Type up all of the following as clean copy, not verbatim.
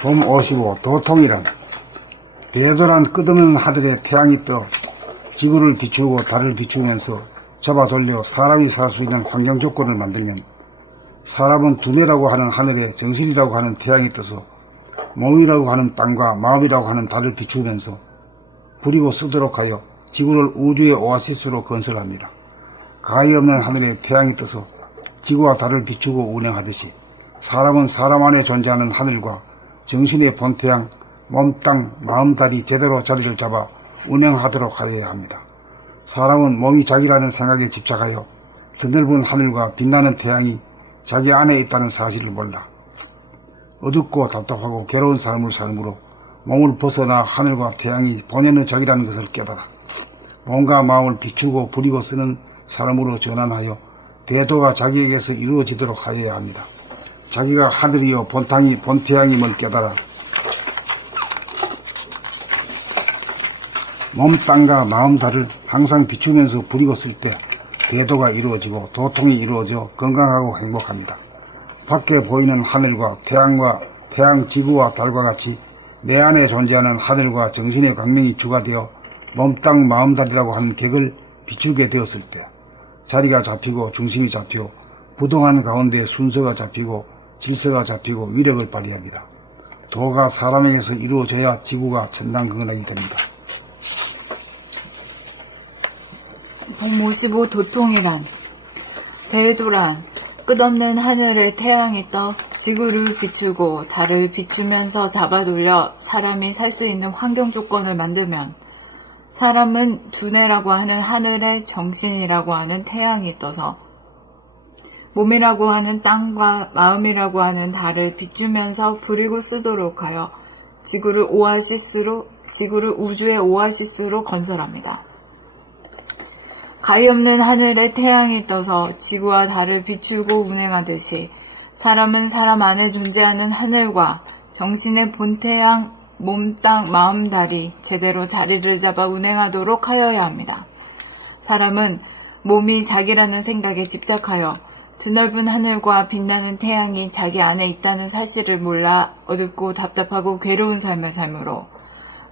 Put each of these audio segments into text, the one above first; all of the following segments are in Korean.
봄 55 도통이란 배도란 끝없는 하늘에 태양이 떠 지구를 비추고 달을 비추면서 잡아 돌려 사람이 살 수 있는 환경 조건을 만들면 사람은 두뇌라고 하는 하늘에 정신이라고 하는 태양이 떠서 몸이라고 하는 땅과 마음이라고 하는 달을 비추면서 부리고 쓰도록 하여 지구를 우주의 오아시스로 건설합니다. 가히 없는 하늘에 태양이 떠서 지구와 달을 비추고 운행하듯이 사람은 사람 안에 존재하는 하늘과 정신의 본태양, 몸, 땅, 마음, 달이 제대로 자리를 잡아 운행하도록 하여야 합니다. 사람은 몸이 자기라는 생각에 집착하여 서넓은 하늘과 빛나는 태양이 자기 안에 있다는 사실을 몰라 어둡고 답답하고 괴로운 삶을 살므로 몸을 벗어나 하늘과 태양이 본연의 자기라는 것을 깨달아 몸과 마음을 비추고 부리고 쓰는 사람으로 전환하여 대도가 자기에게서 이루어지도록 하여야 합니다. 자기가 하늘이요 본태양임을 깨달아 몸, 땅과 마음, 달을 항상 비추면서 부리고 쓸 때 대도가 이루어지고 도통이 이루어져 건강하고 행복합니다. 밖에 보이는 하늘과 태양, 지구와 달과 같이 내 안에 존재하는 하늘과 정신의 광명이 주가 되어 몸, 땅, 마음, 달이라고 하는 객을 비추게 되었을 때 자리가 잡히고 중심이 잡히고 부동한 가운데 순서가 잡히고 질서가 잡히고 위력을 발휘합니다. 도가 사람에게서 이루어져야 지구가 천당건강하게 됩니다. 봄 55 도통이란 대도란 끝없는 하늘에 태양이 떠 지구를 비추고 달을 비추면서 잡아돌려 사람이 살 수 있는 환경 조건을 만들면 사람은 두뇌라고 하는 하늘에 정신이라고 하는 태양이 떠서 몸이라고 하는 땅과 마음이라고 하는 달을 비추면서 부리고 쓰도록 하여 지구를 우주의 오아시스로 건설합니다. 가히 없는 하늘에 태양이 떠서 지구와 달을 비추고 운행하듯이 사람은 사람 안에 존재하는 하늘과 정신의 본태양, 몸, 땅, 마음, 달이 제대로 자리를 잡아 운행하도록 하여야 합니다. 사람은 몸이 자기라는 생각에 집착하여 드넓은 하늘과 빛나는 태양이 자기 안에 있다는 사실을 몰라 어둡고 답답하고 괴로운 삶을 삶으로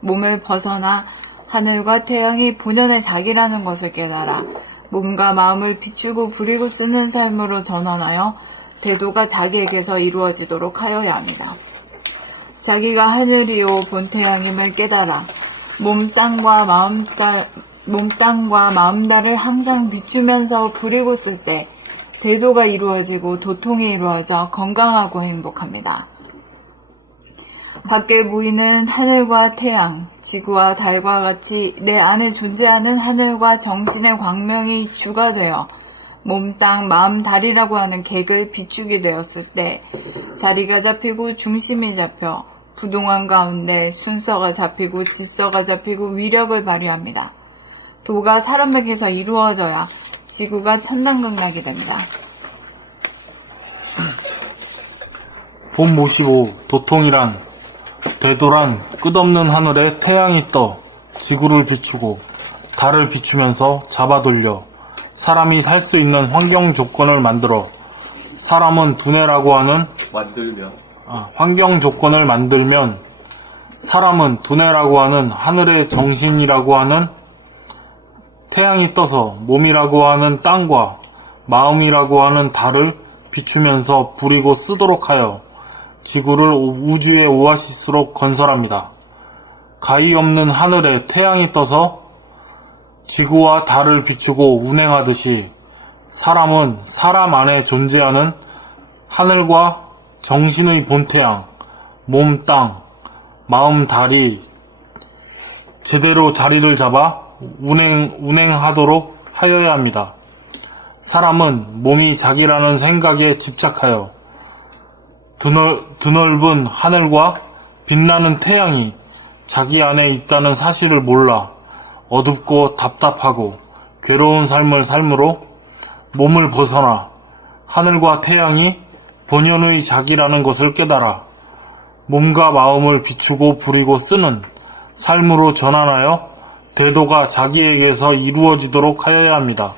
몸을 벗어나 하늘과 태양이 본연의 자기라는 것을 깨달아 몸과 마음을 비추고 부리고 쓰는 삶으로 전환하여 대도가 자기에게서 이루어지도록 하여야 합니다. 자기가 하늘이요 본태양임을 깨달아 몸, 땅과 마음달을 항상 비추면서 부리고 쓸 때 대도가 이루어지고 도통이 이루어져 건강하고 행복합니다. 밖에 보이는 하늘과 태양, 지구와 달과 같이 내 안에 존재하는 하늘과 정신의 광명이 주가 되어 몸, 땅, 마음, 달이라고 하는 객을 비추게 되었을 때 자리가 잡히고 중심이 잡혀 부동한 가운데 순서가 잡히고 질서가 잡히고 위력을 발휘합니다. 도가 사람에게서 이루어져야 지구가 천당극락이 됩니다. 봄 55 도통이란 대도란 끝없는 하늘에 태양이 떠 지구를 비추고 달을 비추면서 잡아돌려 사람이 살 수 있는 환경 조건을 만들어 사람은 두뇌라고 하는 환경 조건을 만들면 사람은 두뇌라고 하는 하늘의 정신이라고 하는 태양이 떠서 몸이라고 하는 땅과 마음이라고 하는 달을 비추면서 부리고 쓰도록 하여 지구를 우주의 오아시스로 건설합니다. 가히 없는 하늘에 태양이 떠서 지구와 달을 비추고 운행하듯이 사람은 사람 안에 존재하는 하늘과 정신의 본태양, 몸, 땅, 마음, 달이 제대로 자리를 잡아 운행하도록 하여야 합니다. 사람은 몸이 자기라는 생각에 집착하여 드넓은 하늘과 빛나는 태양이 자기 안에 있다는 사실을 몰라 어둡고 답답하고 괴로운 삶을 삶으로 몸을 벗어나 하늘과 태양이 본연의 자기라는 것을 깨달아 몸과 마음을 비추고 부리고 쓰는 삶으로 전환하여 대도가 자기에게서 이루어지도록 하여야 합니다.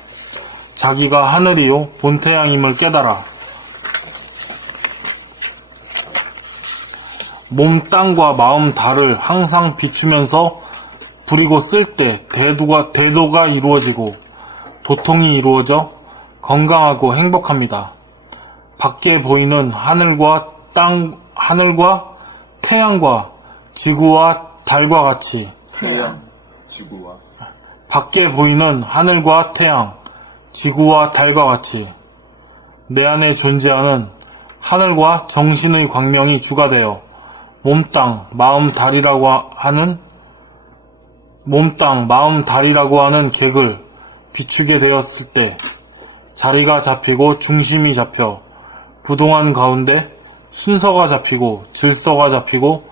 자기가 하늘이요 본태양임을 깨달아 몸 땅과 마음 달을 항상 비추면서 부리고 쓸 때 대도가 이루어지고 도통이 이루어져 건강하고 행복합니다. 밖에 보이는 하늘과 태양과 지구와 달과 같이 밖에 보이는 하늘과 태양, 지구와 달과 같이 내 안에 존재하는 하늘과 정신의 광명이 주가 되어 몸, 땅, 마음, 달이라고 하는 객을 비추게 되었을 때 자리가 잡히고 중심이 잡혀 부동한 가운데 순서가 잡히고 질서가 잡히고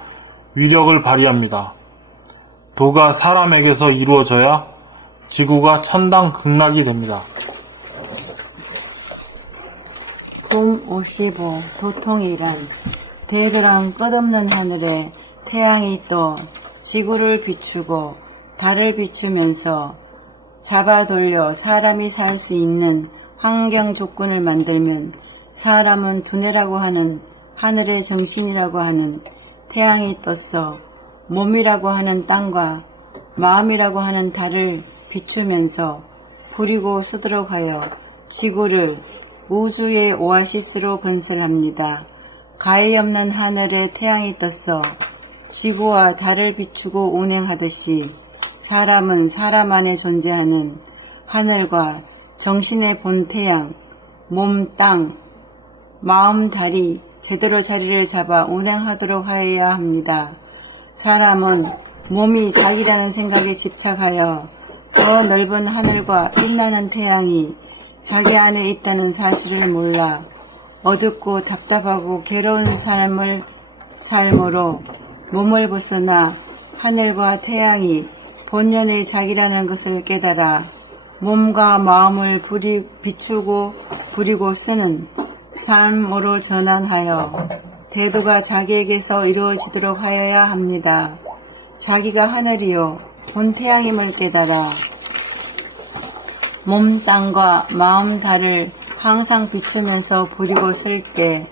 위력을 발휘합니다. 도가 사람에게서 이루어져야 지구가 천당극락이 됩니다. 봄 55 도통이란 대도란 끝없는 하늘에 태양이 떠 지구를 비추고 달을 비추면서 잡아 돌려 사람이 살 수 있는 환경 조건을 만들면 사람은 두뇌라고 하는 하늘의 정신이라고 하는 태양이 떴어 몸이라고 하는 땅과 마음이라고 하는 달을 비추면서 부리고 쓰도록 하여 지구를 우주의 오아시스로 건설합니다. 가히 없는 하늘에 태양이 떴어 지구와 달을 비추고 운행하듯이 사람은 사람 안에 존재하는 하늘과 정신의 본 태양, 몸, 땅, 마음, 달이 제대로 자리를 잡아 운행하도록 하여야 합니다. 사람은 몸이 자기라는 생각에 집착하여 더 넓은 하늘과 빛나는 태양이 자기 안에 있다는 사실을 몰라 어둡고 답답하고 괴로운 삶으로 몸을 벗어나 하늘과 태양이 본연의 자기라는 것을 깨달아 몸과 마음을 비추고 부리고 쓰는 삶으로 전환하여 대도가 자기에게서 이루어지도록 하여야 합니다. 자기가 하늘이요 본 태양임을 깨달아 몸, 땅과 마음, 달을 항상 비추면서 부리고 쓸 때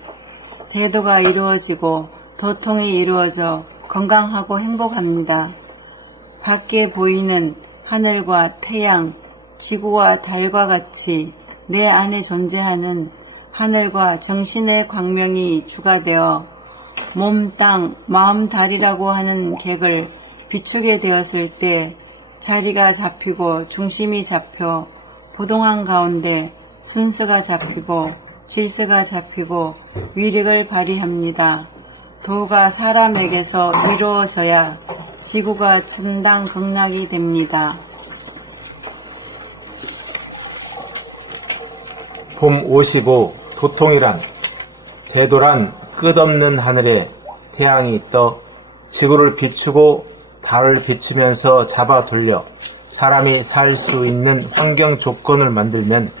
대도가 이루어지고 도통이 이루어져 건강하고 행복합니다. 밖에 보이는 하늘과 태양, 지구와 달과 같이 내 안에 존재하는 하늘과 정신의 광명이 주가 되어 몸, 땅, 마음, 달이라고 하는 객을 비추게 되었을 때 자리가 잡히고 중심이 잡혀 부동한 가운데 순서가 잡히고 질서가 잡히고 위력을 발휘합니다. 도가 사람에게서 이루어져야 지구가 천당극락이 됩니다. 봄 55 도통이란 대도란 끝없는 하늘에 태양이 떠 지구를 비추고 달을 비추면서 잡아 돌려 사람이 살 수 있는 환경 조건을 만들면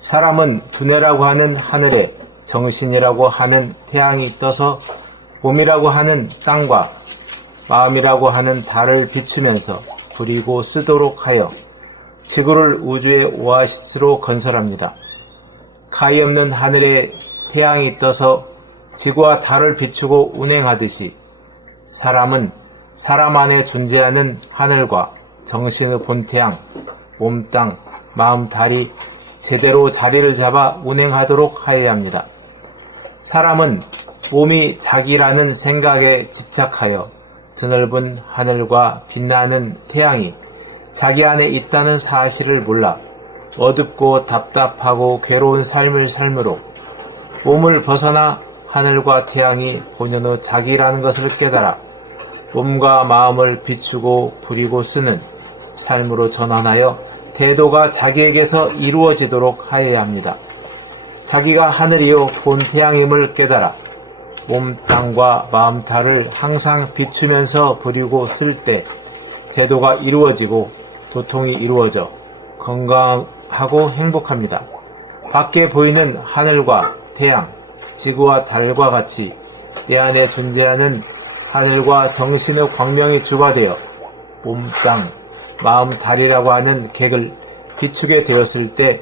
사람은 두뇌라고 하는 하늘에 정신이라고 하는 태양이 떠서 몸이라고 하는 땅과 마음이라고 하는 달을 비추면서 부리고 쓰도록 하여 지구를 우주의 오아시스로 건설합니다. 가히 없는 하늘에 태양이 떠서 지구와 달을 비추고 운행하듯이 사람은 사람 안에 존재하는 하늘과 정신의 본태양, 몸, 땅, 마음, 달이 제대로 자리를 잡아 운행하도록 하여야 합니다. 사람은 몸이 자기라는 생각에 집착하여 드넓은 하늘과 빛나는 태양이 자기 안에 있다는 사실을 몰라 어둡고 답답하고 괴로운 삶으로 몸을 벗어나 하늘과 태양이 본연의 자기라는 것을 깨달아 몸과 마음을 비추고 부리고 쓰는 삶으로 전환하여 대도가 자기에게서 이루어지도록 하여야 합니다. 자기가 하늘이요 본 태양임을 깨달아 몸, 땅과 마음, 달을 항상 비추면서 부리고 쓸 때 대도가 이루어지고 도통이 이루어져 건강하고 행복합니다. 밖에 보이는 하늘과 태양, 지구와 달과 같이 내 안에 존재하는 하늘과 정신의 광명이 주가 되어 몸, 땅, 마음, 달이라고 하는 객을 비추게 되었을 때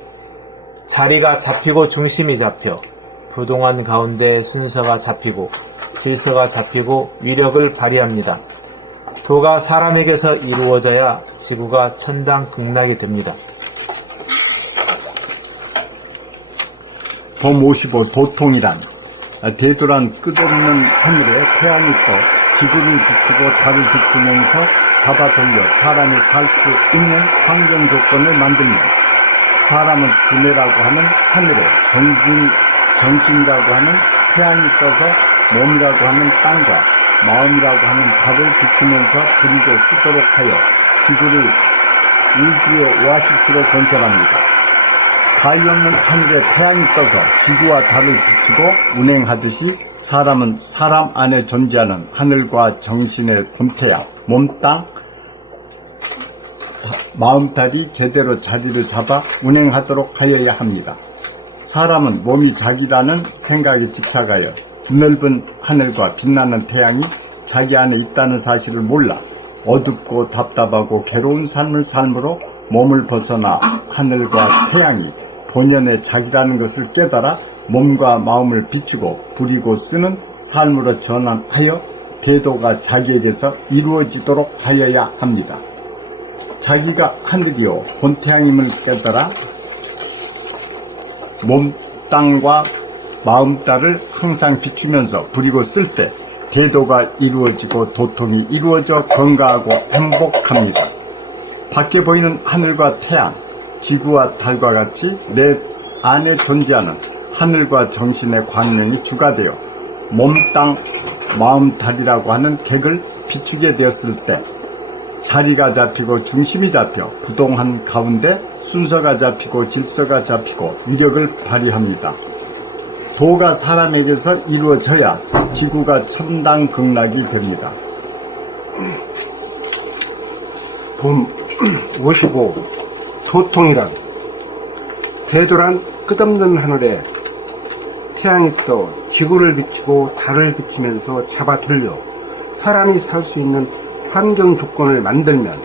자리가 잡히고 중심이 잡혀 부동한 가운데 순서가 잡히고 질서가 잡히고 위력을 발휘합니다. 도가 사람에게서 이루어져야 지구가 천당극락이 됩니다. 봄 55 도통이란 대도란 끝없는 하늘에 태양이 떠 지구를 비추고 달을 비추면서 잡아 돌려 사람이 살 수 있는 환경 조건을 만들면 사람은 두뇌라고 하는 하늘에 정신이라고 하는 태양이 떠서 몸이라고 하는 땅과 마음이라고 하는 달을 비추면서 그리고 쓰도록 하여 지구를 우주의 오아시스로 건설합니다. 바위 없는 하늘에 태양이 떠서 지구와 달을 비추고 운행하듯이 사람은 사람 안에 존재하는 하늘과 정신의 본태양, 몸, 땅, 마음, 달이 제대로 자리를 잡아 운행하도록 하여야 합니다. 사람은 몸이 자기라는 생각에 집착하여 넓은 하늘과 빛나는 태양이 자기 안에 있다는 사실을 몰라 어둡고 답답하고 괴로운 삶을 삶으로 몸을 벗어나 하늘과 태양이 본연의 자기라는 것을 깨달아 몸과 마음을 비추고 부리고 쓰는 삶으로 전환하여 배도가 자기에게서 이루어지도록 하여야 합니다. 자기가 하늘이요 본태양임을 깨달아 몸, 땅과 마음, 딸을 항상 비추면서 부리고 쓸 때 대도가 이루어지고 도통이 이루어져 건강하고 행복합니다. 밖에 보이는 하늘과 태양, 지구와 달과 같이 내 안에 존재하는 하늘과 정신의 광명이 주가 되어 몸, 땅, 마음, 달이라고 하는 객을 비추게 되었을 때 자리가 잡히고 중심이 잡혀 부동한 가운데 순서가 잡히고 질서가 잡히고 위력을 발휘합니다. 도가 사람에게서 이루어져야 지구가 천당극락이 됩니다. 봄 55 도통이란 대도란 끝없는 하늘에 태양이 떠 지구를 비추고 달을 비추면서 잡아 돌려 사람이 살 수 있는 환경 조건을 만들면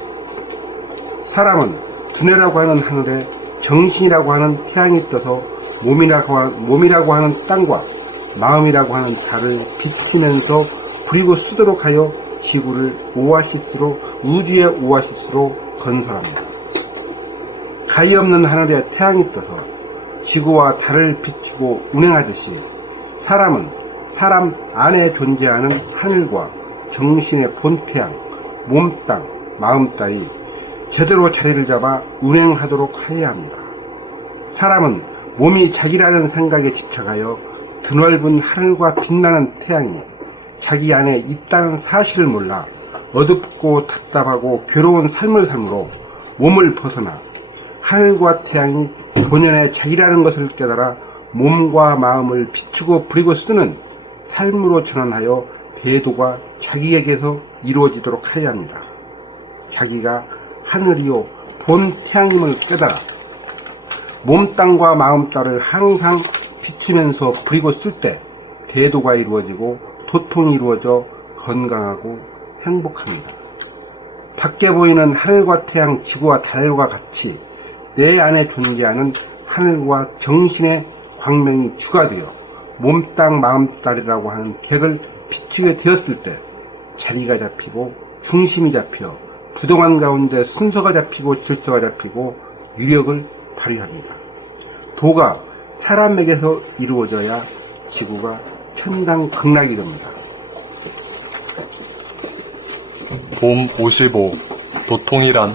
사람은 두뇌라고 하는 하늘에 정신이라고 하는 태양이 떠서 몸이라고 하는 땅과 마음이라고 하는 달을 비추면서 부리고 쓰도록 하여 지구를 오아시스로 우주의 오아시스로 건설합니다. 가히 없는 하늘에 태양이 떠서 지구와 달을 비추고 운행하듯이 사람은 사람 안에 존재하는 하늘과 정신의 본태양, 몸, 땅, 마음, 딸이 제대로 자리를 잡아 운행하도록 하여야 합니다. 사람은 몸이 자기라는 생각에 집착하여 드넓은 하늘과 빛나는 태양이 자기 안에 있다는 사실을 몰라 어둡고 답답하고 괴로운 삶을 삶으로 몸을 벗어나 하늘과 태양이 본연의 자기라는 것을 깨달아 몸과 마음을 비추고 부리고 쓰는 삶으로 전환하여 배도가 자기에게서 이루어지도록 하여야 합니다. 자기가 하늘이요 본 태양임을 깨달아 몸, 땅과 마음, 딸을 항상 비추면서 부리고 쓸 때 배도가 이루어지고 도통이 이루어져 건강하고 행복합니다. 밖에 보이는 하늘과 태양, 지구와 달과 같이 내 안에 존재하는 하늘과 정신의 광명이 주가 되어 몸, 땅, 마음, 딸이라고 하는 객을 비추게 되었을 때 자리가 잡히고 중심이 잡혀 부동한 가운데 순서가 잡히고 질서가 잡히고 위력을 발휘합니다. 도가 사람에게서 이루어져야 지구가 천당극락이 됩니다. 봄 55 도통이란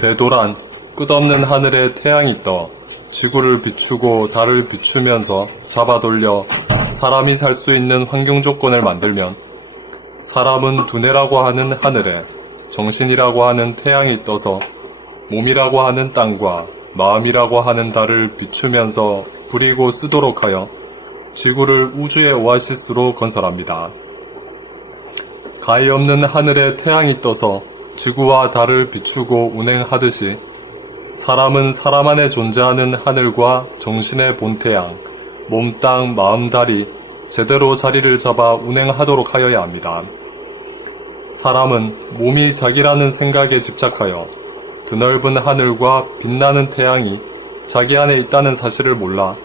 대도란 끝없는 하늘에 태양이 떠 지구를 비추고 달을 비추면서 잡아 돌려 사람이 살 수 있는 환경 조건을 만들면 사람은 두뇌라고 하는 하늘에 정신이라고 하는 태양이 떠서 몸이라고 하는 땅과 마음이라고 하는 달을 비추면서 부리고 쓰도록 하여 지구를 우주의 오아시스로 건설합니다. 가히 없는 하늘에 태양이 떠서 지구와 달을 비추고 운행하듯이 사람은 사람 안에 존재하는 하늘과 정신의 본태양, 몸, 땅, 마음, 달이 제대로 자리를 잡아 운행하도록 하여야 합니다. 사람은 몸이 자기라는 생각에 집착하여 드넓은 하늘과 빛나는 태양이 자기 안에 있다는 사실을 몰라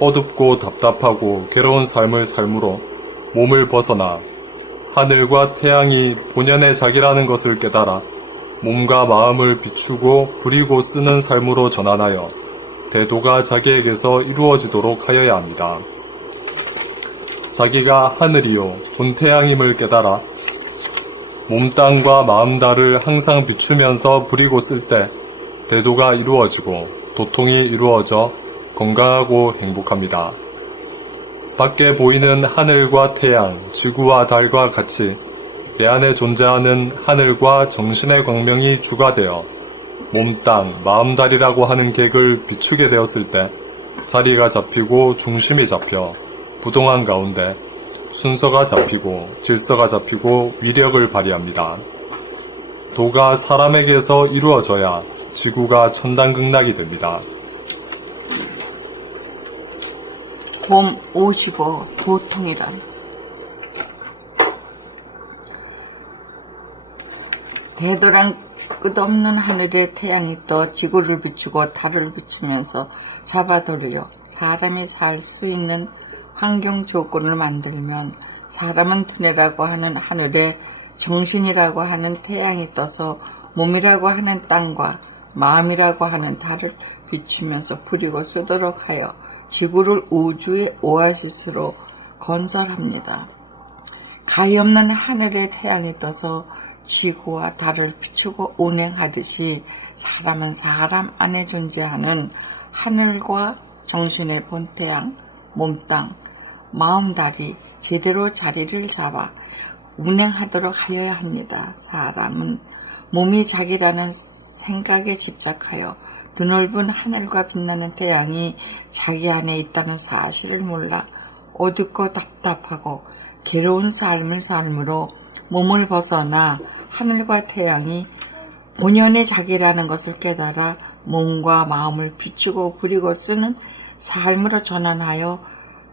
어둡고 답답하고 괴로운 삶을 삶으로 몸을 벗어나 하늘과 태양이 본연의 자기라는 것을 깨달아 몸과 마음을 비추고 부리고 쓰는 삶으로 전환하여 대도가 자기에게서 이루어지도록 하여야 합니다. 자기가 하늘이요 본 태양임을 깨달아 몸, 땅과 마음, 달을 항상 비추면서 부리고 쓸 때 대도가 이루어지고 도통이 이루어져 건강하고 행복합니다. 밖에 보이는 하늘과 태양, 지구와 달과 같이 내 안에 존재하는 하늘과 정신의 광명이 주가 되어 몸, 땅, 마음, 달이라고 하는 객을 비추게 되었을 때 자리가 잡히고 중심이 잡혀 부동한 가운데 순서가 잡히고 질서가 잡히고 위력을 발휘합니다. 도가 사람에게서 이루어져야 지구가 천당극락이 됩니다. 봄 55 도통이란 대도란 끝없는 하늘에 태양이 떠 지구를 비추고 달을 비추면서 잡아돌려 사람이 살 수 있는 환경 조건을 만들면 사람은 두뇌라고 하는 하늘에 정신이라고 하는 태양이 떠서 몸이라고 하는 땅과 마음이라고 하는 달을 비추면서 부리고 쓰도록 하여 지구를 우주의 오아시스로 건설합니다. 가엾는 하늘에 태양이 떠서 지구와 달을 비추고 운행하듯이 사람은 사람 안에 존재하는 하늘과 정신의 본태양, 몸땅, 마음달이 제대로 자리를 잡아 운행하도록 하여야 합니다. 사람은 몸이 자기라는 생각에 집착하여 드넓은 하늘과 빛나는 태양이 자기 안에 있다는 사실을 몰라 어둡고 답답하고 괴로운 삶을 삶으로 몸을 벗어나 하늘과 태양이 본연의 자기라는 것을 깨달아 몸과 마음을 비추고 부리고 쓰는 삶으로 전환하여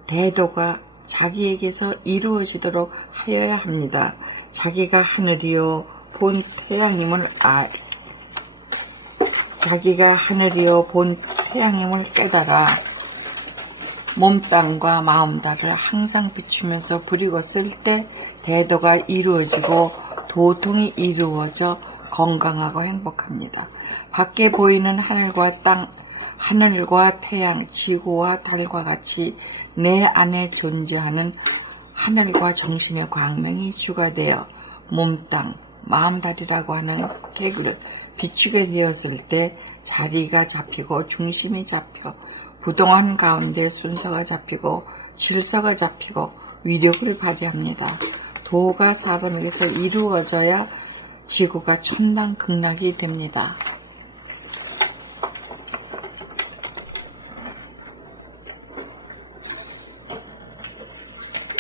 대도가 자기에게서 이루어지도록 하여야 합니다. 자기가 하늘이요 본 태양임을 깨달아 몸, 땅과 마음, 달을 항상 비추면서 부리고 쓸 때 대도가 이루어지고 도통이 이루어져 건강하고 행복합니다. 밖에 보이는 하늘과 태양, 지구와 달과 같이 내 안에 존재하는 하늘과 정신의 광명이 주가 되어 몸, 땅, 마음, 달이라고 하는 객을 비추게 되었을 때 자리가 잡히고 중심이 잡혀 부동한 가운데 순서가 잡히고 질서가 잡히고 위력을 발휘합니다. 도가 사람에게서 이루어져야 지구가 천당극락이 됩니다.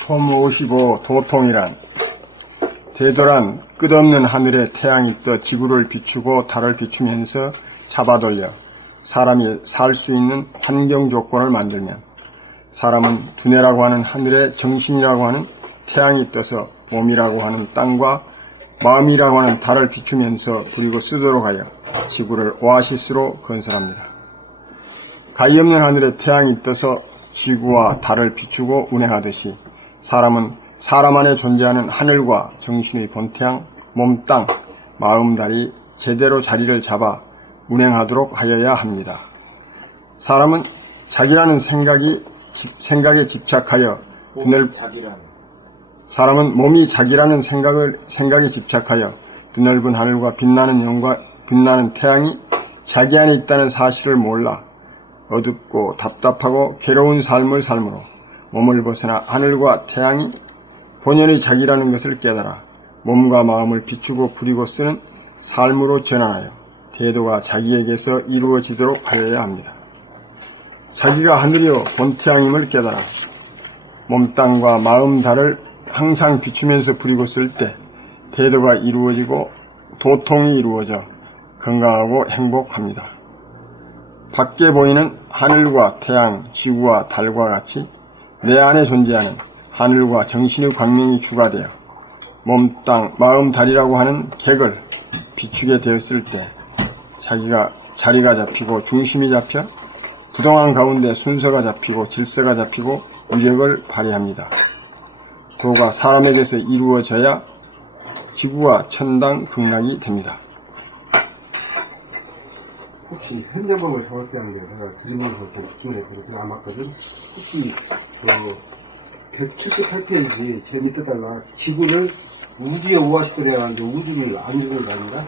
봄 55 도통이란 대도란 끝없는 하늘에 태양이 떠 지구를 비추고 달을 비추면서 잡아돌려 사람이 살 수 있는 환경 조건을 만들면 사람은 두뇌라고 하는 하늘에 정신이라고 하는 태양이 떠서 몸이라고 하는 땅과 마음이라고 하는 달을 비추면서 부리고 쓰도록 하여 지구를 오아시스로 건설합니다. 가엾는 하늘에 태양이 떠서 지구와 달을 비추고 운행하듯이 사람은 사람 안에 존재하는 하늘과 정신의 본태양, 몸, 땅, 마음, 달이 제대로 자리를 잡아 운행하도록 하여야 합니다. 사람은 자기라는 생각에 집착하여 사람은 몸이 자기라는 생각에 집착하여 드넓은 하늘과 빛나는 태양이 자기 안에 있다는 사실을 몰라 어둡고 답답하고 괴로운 삶을 삶으로 몸을 벗어나 하늘과 태양이 본연의 자기라는 것을 깨달아 몸과 마음을 비추고 부리고 쓰는 삶으로 전환하여 대도가 자기에게서 이루어지도록 하여야 합니다. 자기가 하늘이요 본태양임을 깨달아 몸, 땅과 마음, 달을 항상 비추면서 부리고 쓸 때 대도가 이루어지고 도통이 이루어져 건강하고 행복합니다. 밖에 보이는 하늘과 태양, 지구와 달과 같이 내 안에 존재하는 하늘과 정신의 광명이 주가 되어 몸, 땅, 마음, 달이라고 하는 객을 비추게 되었을 때 자기가 자리가 잡히고 중심이 잡혀 부동한 가운데 순서가 잡히고 질서가 잡히고 위력을 발휘합니다. 도가 사람에게서 이루어져야 지구와 천당 극락이 됩니다. 혹시 현대범을 잡을 때 하는 게 내가 그림으로 좀 집중을 했거든. 그거 안 맞거든. 혹시 그 178페이지 제 밑에다가 지구를 우주의 오아시스라 하는데 우주를 안 주는 거 아닌가?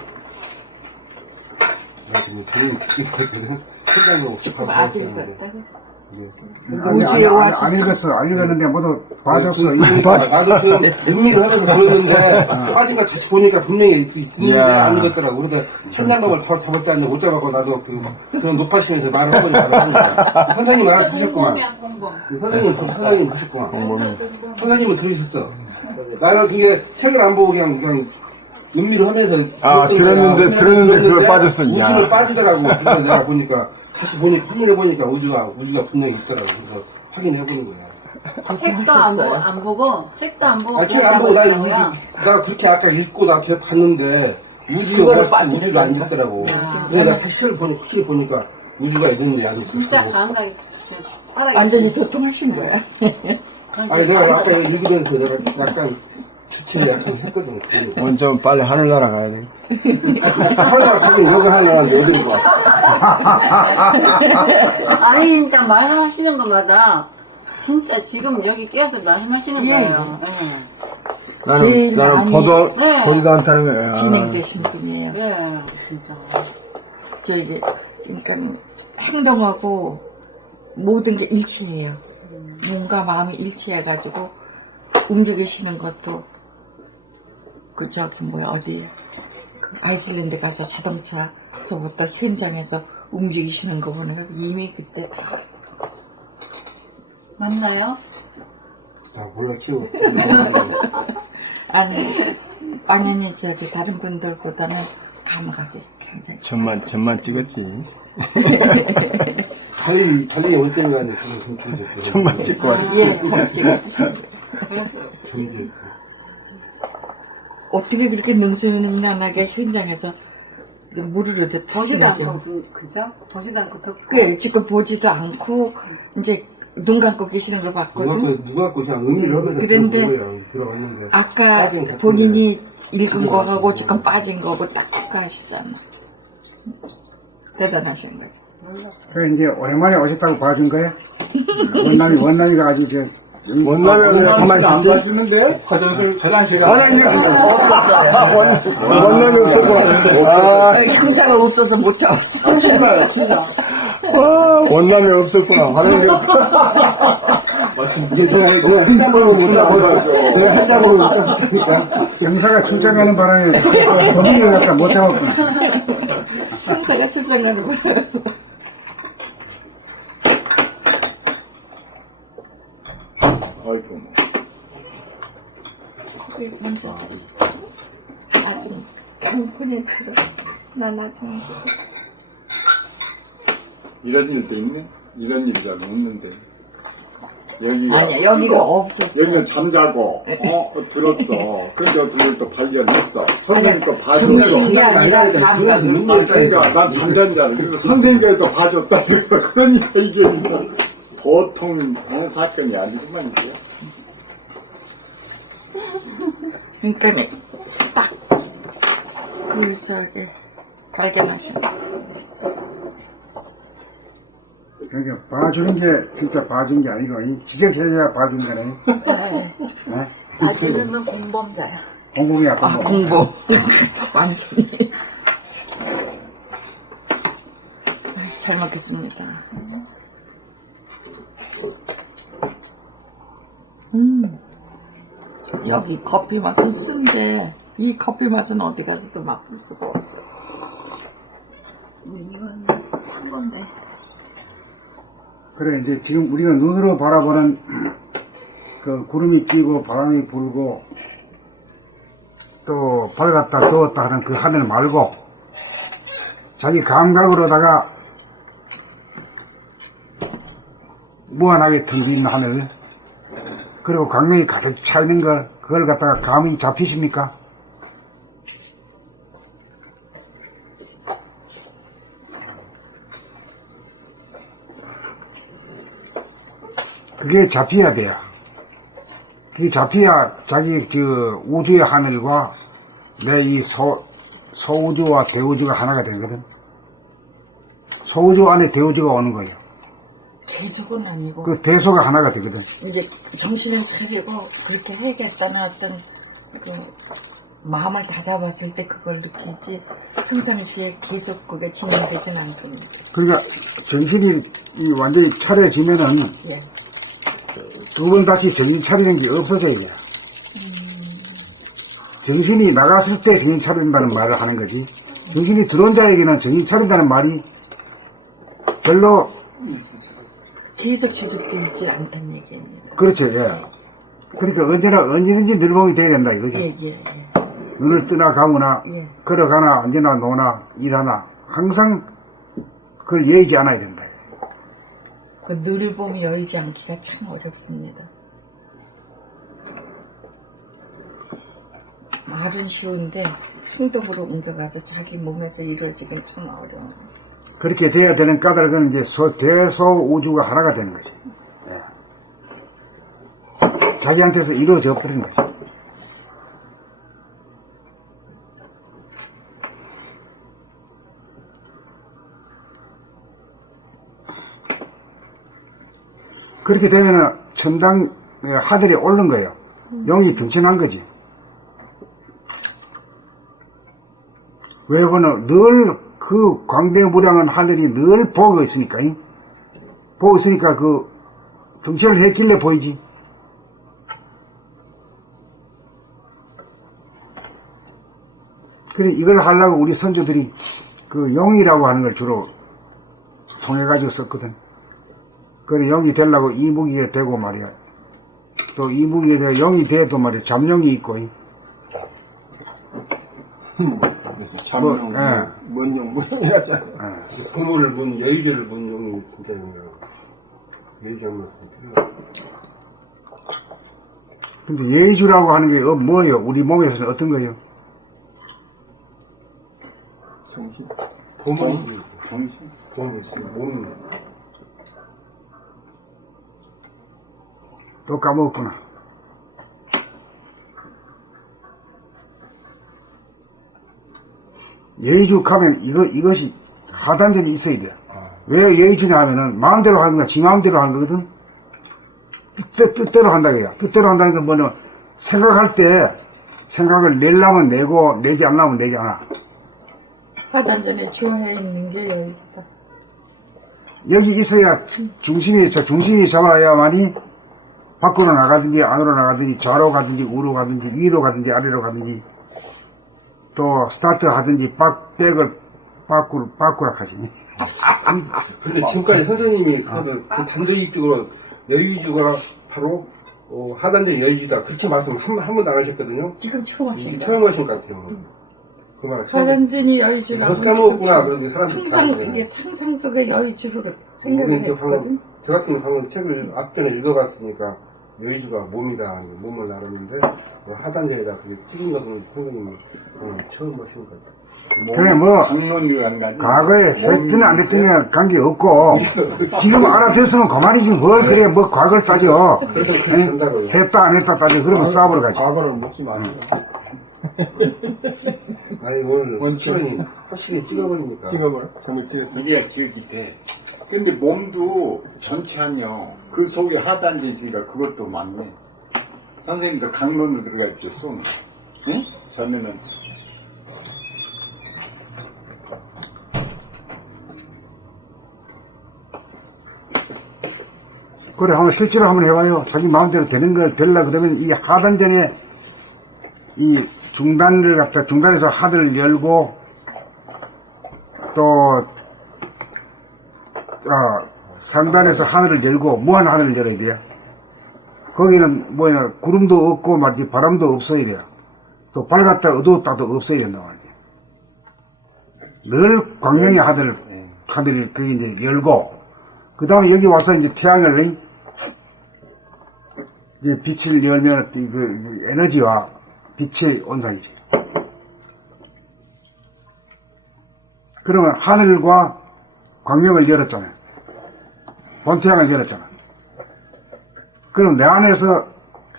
나 지금 저는 그랬거든. 생각하고 조금 아들 같다고? 아니, 안 읽었어. 안 읽었는데 모두 빠졌어. 나도 지금 음미를 하면서 들었는데 빠진 걸 다시 보니까 분명히 있는데 안 읽었더라고. 그래서 천장감을 바로 잡았지 않는데 못 잡았고 나도 그런 높아시면서 말을 하고 있는 거야. 선생님 알아서 드셨구만. 선생님 보셨구만. 선생님은 들으셨어. 나는 그게 책을 안 보고 그냥 음미를 하면서 들었는데 그걸 빠졌어. 우주를 빠지더라고. 그래서 내가 보니까 다시 확인해 보니까 우주가 분명히 있더라고. 그래서 확인해 보는 거야. 책도 안 보고 책 안 보고 나 그렇게 아까 읽고 나 걔 봤는데 우주가 안 있더라고. 그래서 나 다시 책을 확실히 보니까 우주가 있는데 안 있어. 진짜 감각이 완전히 도통하신 거야. 아니 내가 아까 읽으면서 내가 약간 기침을 약간 했거든. 오늘 좀 빨리 하늘나라 가야 돼. 하늘나라 사긴 여기 하려는데 어디로 가? 아니 일단 말하시는 것마다 진짜 지금 여기 끼어서 말씀하시는 거예요. 제일 나는 많이 보지도 않다는 거야. 진행되신 분이에요. 네, 진짜. 저희 그러니까 행동하고 모든 게 일치해요. 몸과 마음이 일치해가지고 움직이시는 것도 어디 아이슬란드 가서 자동차서부터 현장에서 움직이시는 거 보면 이미 그때 다 맞나요? 나 몰라 키워. 아니 다른 분들보다는 감각이 굉장히 전만 찍었지. 달리 원점이 가는 전만 찍고 왔어. 예, 찍었어요. 전기. 어떻게 그렇게 능수능란하게 현장에서 무르르듯 보지도 하시는지. 않고 그죠? 보지도 않고 그 그 지금 보지도 않고 이제 눈 감고 계시는 걸 봤거든. 누가 그냥 의미를 하면서 그런데 들어갔는데 아까 빠진 것 본인이 읽은 거하고 지금 빠진 거하고 딱 체크하시잖아. 대단하신 거죠. 그래 이제 오랜만에 오셨다고 봐준 거야? 원남이가 아주 원남이 가만히 있는데? 봐주는데 화장실 원남이 없어서. 행사가 없어서 못 잡았어. 원남이 없었구나. 화장실. 이게 내가 한장으로 못 잡아가지고 내가 한장으로 못 잡았으니까 영사가 출장 가는 바람에 범인을 갖다 못 잡았구나. 행사가 출장 가는 거야. 아이고. 거기 먼저 아주 깐깐히 들어. 나 나중에 이런 일도 있네? 이런 일이 잘 없는데. 여기가. 아니야 여기가 없었어. 여기는 잠자고, 들었어. 근데 그걸 또 발견했어. 선생님 또 중심이 봐줬어. 아니라 감각을. 그러니까 난 잠자는 줄 알고. 그리고 선생님께서 봐줬다는 거. 그러니까 이게 진짜 보통 하는 사건이 아니구만, 이게. 그러니까 딱 발견하신 거. 그러니까 봐주는 게 진짜 봐준 게 아니고 지적해줘야 봐준 거네. 네? 아직은 공범자야. 공공이 아까 공부. 완전히. 잘 먹겠습니다. 여기 커피 맛은 쓴데 이 커피 맛은 어디 가서도 맛볼 수가 없어. 이건 산 건데. 그래 이제 지금 우리가 눈으로 바라보는 그 구름이 끼고 바람이 불고 또 밝았다 더웠다 하는 그 하늘 말고 자기 감각으로다가 무한하게 텅 빈 하늘 그리고 광명이 가득 차 있는 거 그걸 갖다가 감이 잡히십니까? 그게 잡혀야 돼요. 그게 잡혀야 자기 그 우주의 하늘과 내 이 소우주와 대우주가 하나가 되거든. 소우주 안에 대우주가 오는 거예요. 계속은 아니고 그 대소가 하나가 되거든. 이제 정신을 차리고 그렇게 해야겠다는 어떤 그 마음을 다 잡았을 때 그걸 느끼지 평상시에 계속 그게 진행되진 않습니다. 그러니까 정신이 이 완전히 차려지면은 예. 두 번 다시 정신 차리는 게 없어져요. 정신이 나갔을 때 정신 차린다는 말을 하는 거지. 정신이 들어온 자에게는 정신 차린다는 말이 별로 계속 지속되어 있지 않다는 얘기입니다. 그렇죠. 예. 그러니까 언제든지 늘몸이 돼야 된다 이거죠. 예, 예, 예. 눈을 뜨나 감으나 예. 걸어가나 앉으나 노나 일하나 항상 그걸 예의지 않아야 된다. 그 늘 봄이 여의지 않기가 참 어렵습니다. 말은 쉬운데 행동으로 옮겨가서 자기 몸에서 이루어지긴 참 어려워요. 그렇게 돼야 되는 까닭은 이제 대소우주가 하나가 되는 거지. 예. 자기한테서 이루어져 버리는 거지. 그렇게 되면은 천당 하늘에 오른 거예요. 용이 등천한 거지. 왜냐면 늘 그 광대무량한 하늘이 늘 보고 있으니까, 보고 있으니까 그 등천을 했길래 보이지. 그래 이걸 하려고 우리 선조들이 그 용이라고 하는 걸 주로 통해가지고 썼거든. 그래 용이 되려고 이무기가 되고 말이야. 또 이무기가 되고 용이 돼도 말이야. 잠용이 있고. 잠용, 예. 뭔용, 뭐냐잖아. 부모를 본, 여의주를 본 용이 굉장히 여의주하면서 근데 예의주라고 하는 게 뭐예요? 우리 몸에서는 어떤 거예요? 정신. 몸이 정신. 몸. 또 까먹었구나. 예의주 하면 이것이 하단점이 있어야 돼요. 왜 예의주냐 하면은 마음대로 하는 거야. 지 마음대로 하는 거거든. 뜻대로 한다고 해요. 뜻대로 한다는 건 뭐냐면 생각할 때 생각을 내려면 내고 내지 않으면 내지 않아. 하단전에 주어해 있는 게 여의주다. 여기 있어야 중심이 잡아야만이 밖으로 나가든지 안으로 나가든지 좌로 가든지 우로 가든지 위로 가든지 아래로 가든지 또 스타트 하든지 백을 밖으로 하지. 근데 지금까지 선생님이 그 단도직입적으로 여의주가 바로 하단전 여의주다 그렇게 말씀 한 번도 안 하셨거든요. 지금 처음 하신 거. 처음 하신 것 같아요. 그 말을 하단전이 여의주라고. 그렇게 까먹었구나. 그런데 사람들이 항상 그게 상상 속의 여의주로 생각을 했거든. 저 같은 경우 방금 책을 앞전에 읽어봤으니까 여의주가 몸이다, 몸을 나눴는데 하단전에다 그게 찍은 것은 선생님이 처음 하신 것 같아요. 그래 뭐 과거에 했든 안 했든 관계없고 지금 알아듣으면 그만이지 뭘 그래 뭐 과거를 따져. 했다 안 했다 따져. 그러면 싸우러 가지. 과거를 묻지 마세요. 아니 오늘 출연이 확실히 찍어버리니까. 정말 찍었어. 이래야 기억이 돼. 근데 몸도 전체 아니요. 그 속에 하단전 있으니까 그것도 맞네. 선생님도 강론으로 들어가 있죠, 손. 응? 자면은. 그래 한번 실제로 한번 해봐요. 자기 마음대로 되는 걸 되려고 그러면 이 하단전에 이 중단에서 하단을 열고 또 상단에서 하늘을 열고 무한 하늘을 열어야 돼요. 거기는 뭐냐 구름도 없고 말이지 바람도 없어야 돼요. 또 밝았다 어두웠다도 없어야 된다 말이에요. 늘 광명의 하늘을 그게 이제 열고 그 다음에 여기 와서 이제 태양을 이제 빛을 열면 그 에너지와 빛의 온상이지. 그러면 하늘과 광명을 열었잖아요. 본태양을 열었잖아. 그럼 내 안에서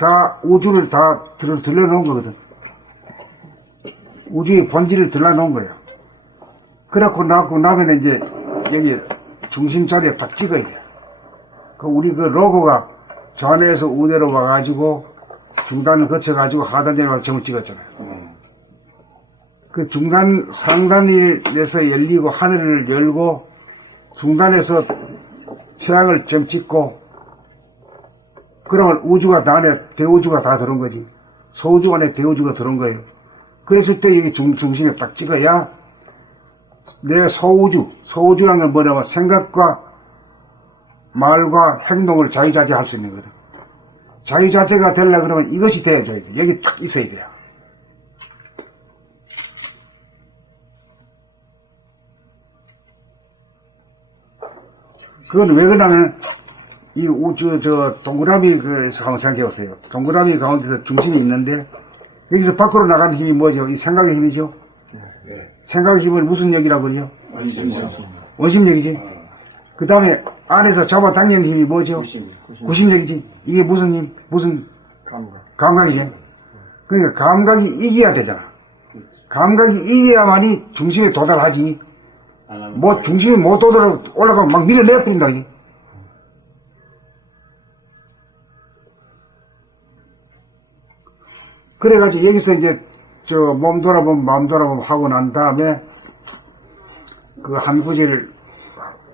다 우주를 다 들려놓은 거거든. 우주의 본질을 들려놓은 거예요. 그래갖고 나면 이제 여기 중심 자리에 딱 찍어야 돼요. 우리 그 로고가 좌뇌에서 우대로 와가지고 중단을 거쳐가지고 하단에 와서 점을 찍었잖아요. 그 중단, 상단에서 열리고 하늘을 열고 중단에서 태양을 점 찍고 그러면 우주가 다 안에 대우주가 다 들어온 거지. 소우주 안에 대우주가 들어온 거예요. 그랬을 때 여기 중심에 딱 찍어야 내 소우주라는 건 뭐냐면 생각과 말과 행동을 자유자재할 수 있는 거거든. 자유자재가 되려고 그러면 이것이 돼야죠. 여기 딱 있어야 돼요. 그건 왜 그러냐면 이 우주 동그라미 한번 생각해 보세요. 동그라미 가운데서 중심이 있는데 여기서 밖으로 나가는 힘이 뭐죠? 이 생각의 힘이죠. 생각의 힘을 무슨力이라고 그래요? 원심력이지. 그 다음에 안에서 잡아당기는 힘이 뭐죠? 구심력이지. 이게 무슨 힘? 무슨 감각이지. 그러니까 감각이 이겨야 되잖아. 감각이 이겨야만이 중심에 도달하지. 뭐 중심이 못 올라가면 막 밀어내야 뿌린다. 그래가지고 여기서 이제 몸 돌아보면 마음 돌아보면 하고 난 다음에 그 한 구절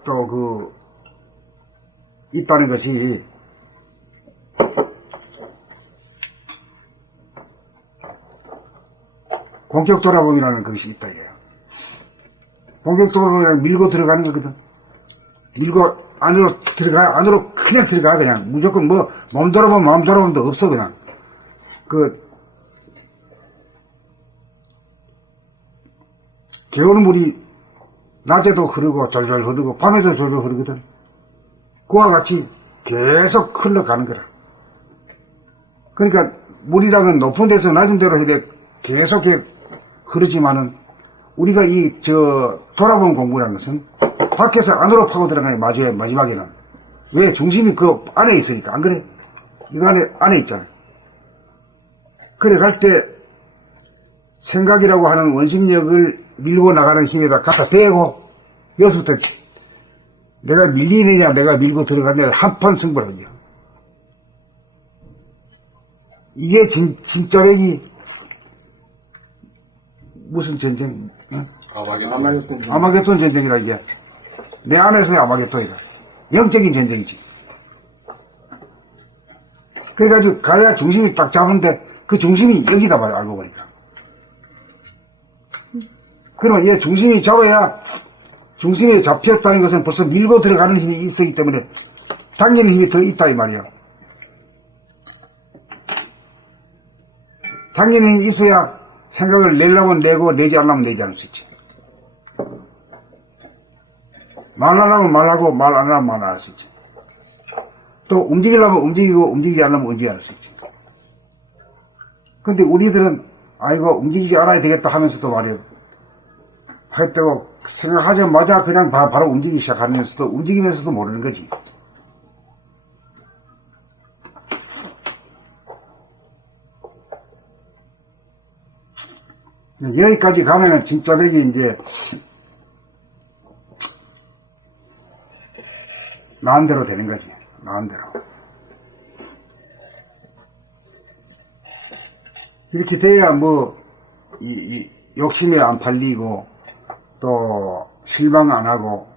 또 있다는 것이 본격 돌아봄이라는 것이 있다 이거예요. 본격 돌아봄이라는 밀고 들어가는 거거든. 밀고 안으로 그냥 들어가 그냥 무조건 뭐 몸 돌아보면 마음 돌아보면도 없어 그냥 개울물이 낮에도 흐르고 졸졸 흐르고 밤에도 졸졸 흐르거든. 그와 같이 계속 흘러가는 거라. 그러니까 물이랑은 높은 데서 낮은 데로 해야 돼. 계속 흐르지만은 우리가 돌아보는 공부라는 것은 밖에서 안으로 파고 들어가요. 마지막에는. 왜? 중심이 그 안에 있으니까. 안 그래? 이거 안에 있잖아. 그래 갈 때 생각이라고 하는 원심력을 밀고 나가는 힘에다 갖다 대고 여기서부터 내가 밀리느냐 내가 밀고 들어가느냐 한판 승부라고요. 이게 진짜 백이 무슨 전쟁? 응? 아마겟돈 전쟁이라 이게. 내 안에서의 아마겟돈이다. 영적인 전쟁이지. 그래가지고 가야 중심이 딱 잡은데 그 중심이 여기다 봐요. 알고 보니까. 그러면 얘 중심이 잡아야 중심이 잡혔다는 것은 벌써 밀고 들어가는 힘이 있었기 때문에 당기는 힘이 더 있다 이 말이야. 당기는 힘이 있어야 생각을 내려면 내고 내지 않으면 내지 않을 수 있지. 말하려면 말하고 말 안 하면 말 안 할 수 있지. 또 움직이려면 움직이고 움직이지 않으면 움직이지 않을 수 있지. 근데 우리들은 아이고 움직이지 않아야 되겠다 하면서도 말이야. 하겠다고 생각하자마자 그냥 바로 움직이기 시작하면서도 움직이면서도 모르는 거지. 여기까지 가면은 진짜 백이 이제 나은 대로 되는 거지. 나은 대로. 이렇게 돼야 욕심에 안 팔리고 또 실망 안 하고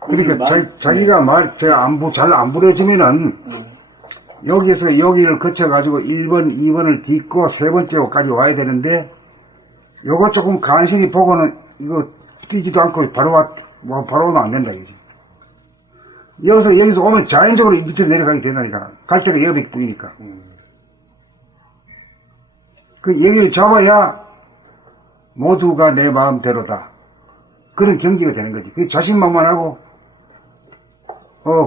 그러니까 자기가 잘 안 부려지면은 여기에서 여기를 거쳐가지고 1번, 2번을 딛고 3번째까지 와야 되는데 요거 조금 간신히 보고는 이거 뛰지도 않고 바로 오면 안 된다 이거지. 여기서 오면 자연적으로 밑으로 내려가게 된다니까. 갈 때가 여백 뿐이니까. 그 여기를 잡아야 모두가 내 마음대로다. 그런 경지가 되는 거지. 그 자신만만하고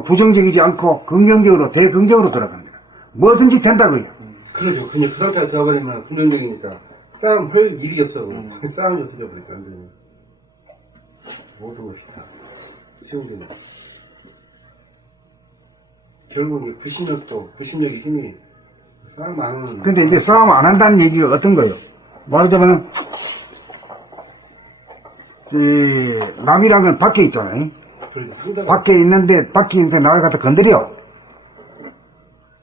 부정적이지 않고 긍정적으로 대긍정으로 돌아가는 거야. 뭐든지 된다고요. 그러죠. 그냥 그 상태가 되어버리면 긍정적이니까 싸움 할 일이 없어. 싸움이 어떻게 버릴까, 완전히. 모든 것이 다 세우기는. 결국 이 부심력의 힘이 싸움 안 하는. 근데 이제 싸움 안 한다는 얘기가 어떤 거예요? 말하자면, 남이란 건 밖에 있잖아요. 밖에 있는데, 밖에 있는데 나를 갖다 건드려.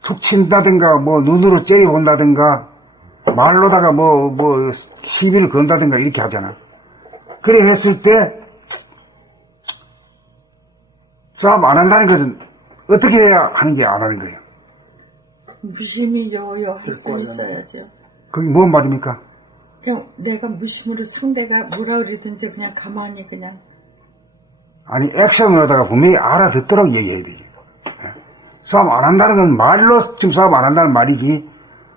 툭 친다든가, 눈으로 째려본다든가, 말로다가 시비를 건다든가 이렇게 하잖아. 그래 했을 때, 싸움 안 한다는 것은 어떻게 해야 하는 게 안 하는 거예요? 무심히 여여할 수 있어야죠. 그게 뭔 말입니까? 그냥 내가 무심으로 상대가 뭐라 그러든지 그냥 가만히 그냥. 아니, 액션을 하다가 분명히 알아듣도록 얘기해야 돼요. 싸움 안 한다는 건 말로 지금 싸움 안 한다는 말이지.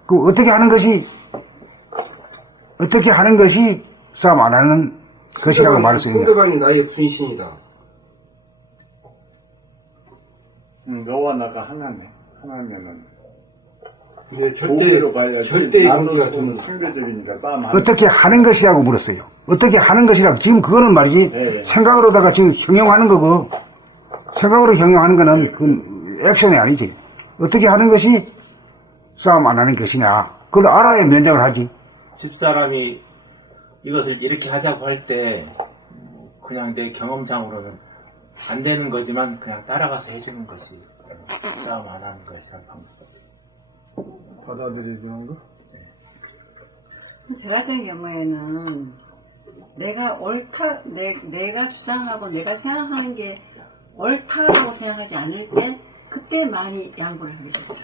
그 어떻게 하는 것이 싸움 안 하는 것이라고 말할 수 있느냐. 상대방이 나의 분신이다. 너와 나가 하나면은 이게 도구로 봐야지. 절대의 나도 경지가 조금 되는. 상대적이니까 싸움 안 어떻게 하는 것이라고 물었어요. 어떻게 하는 것이라고. 지금 그거는 말이지. 예. 생각으로다가 지금 형용하는 거고, 생각으로 형용하는 거는 그 액션이 아니지. 어떻게 하는 것이 싸움 안 하는 것이냐. 그걸 알아야 면장을 하지. 집사람이 이것을 이렇게 하자고 할 때 그냥 내 경험상으로는 안 되는 거지만 그냥 따라가서 해주는 것이 싸움 안 하는 것이란 방법. 받아들여주는 거? 제 같은 경우에는 내가 내가 주장하고 내가 생각하는 게 옳다라고 생각하지 않을 때 그때 많이 양보를 하게 되죠.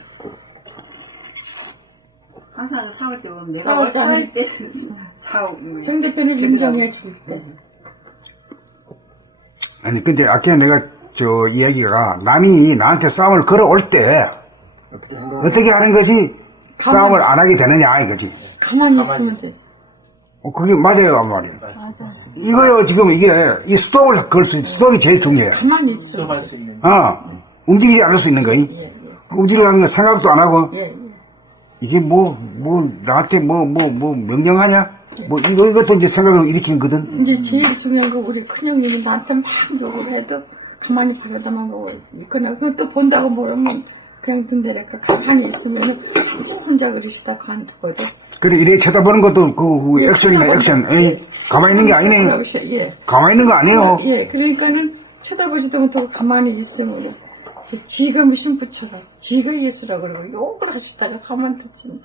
항상 싸울 때 보면 내가 싸울 때 옳다 할 때 싸우고 상대편을 인정해 줄 때. 아니, 근데 아까 내가 이야기가 남이 나한테 싸움을 걸어올 때 어떻게 하는 것이 싸움을 안 하게 되느냐 이거지. 가만히 있으면 돼. 그게 맞아요, 말이에요. 맞아. 이거요, 지금 이게, 이 스톱을 걸 수, 스톱이 제일 중요해요. 가만히 있어. 수업할 수 있는 움직이지 않을 수 있는 거이. 예. 움직이려는 거 생각도 안 하고, 예. 이게 나한테 명령하냐? 이것도 이제 생각을 일으킨 거든. 이제 제일 중요한 거 우리 큰형님이 나한테 막 욕을 해도 가만히 바라다만 보고 있거나 그것도 본다고 모르면 그냥 둔데니까 가만히 있으면은 항상 혼자 그러시다 관두거든. 그래, 이래 쳐다보는 것도 그 액션이네, 액션. 에이, 가만히 있는 게 아니네. 예. 가만히 있는 거 아니에요. 예, 그러니까는 쳐다보지도 못하고 가만히 있으면 지가 무슨 붙여라. 지가 예수라 그러고 욕을 하시다가 가만두지.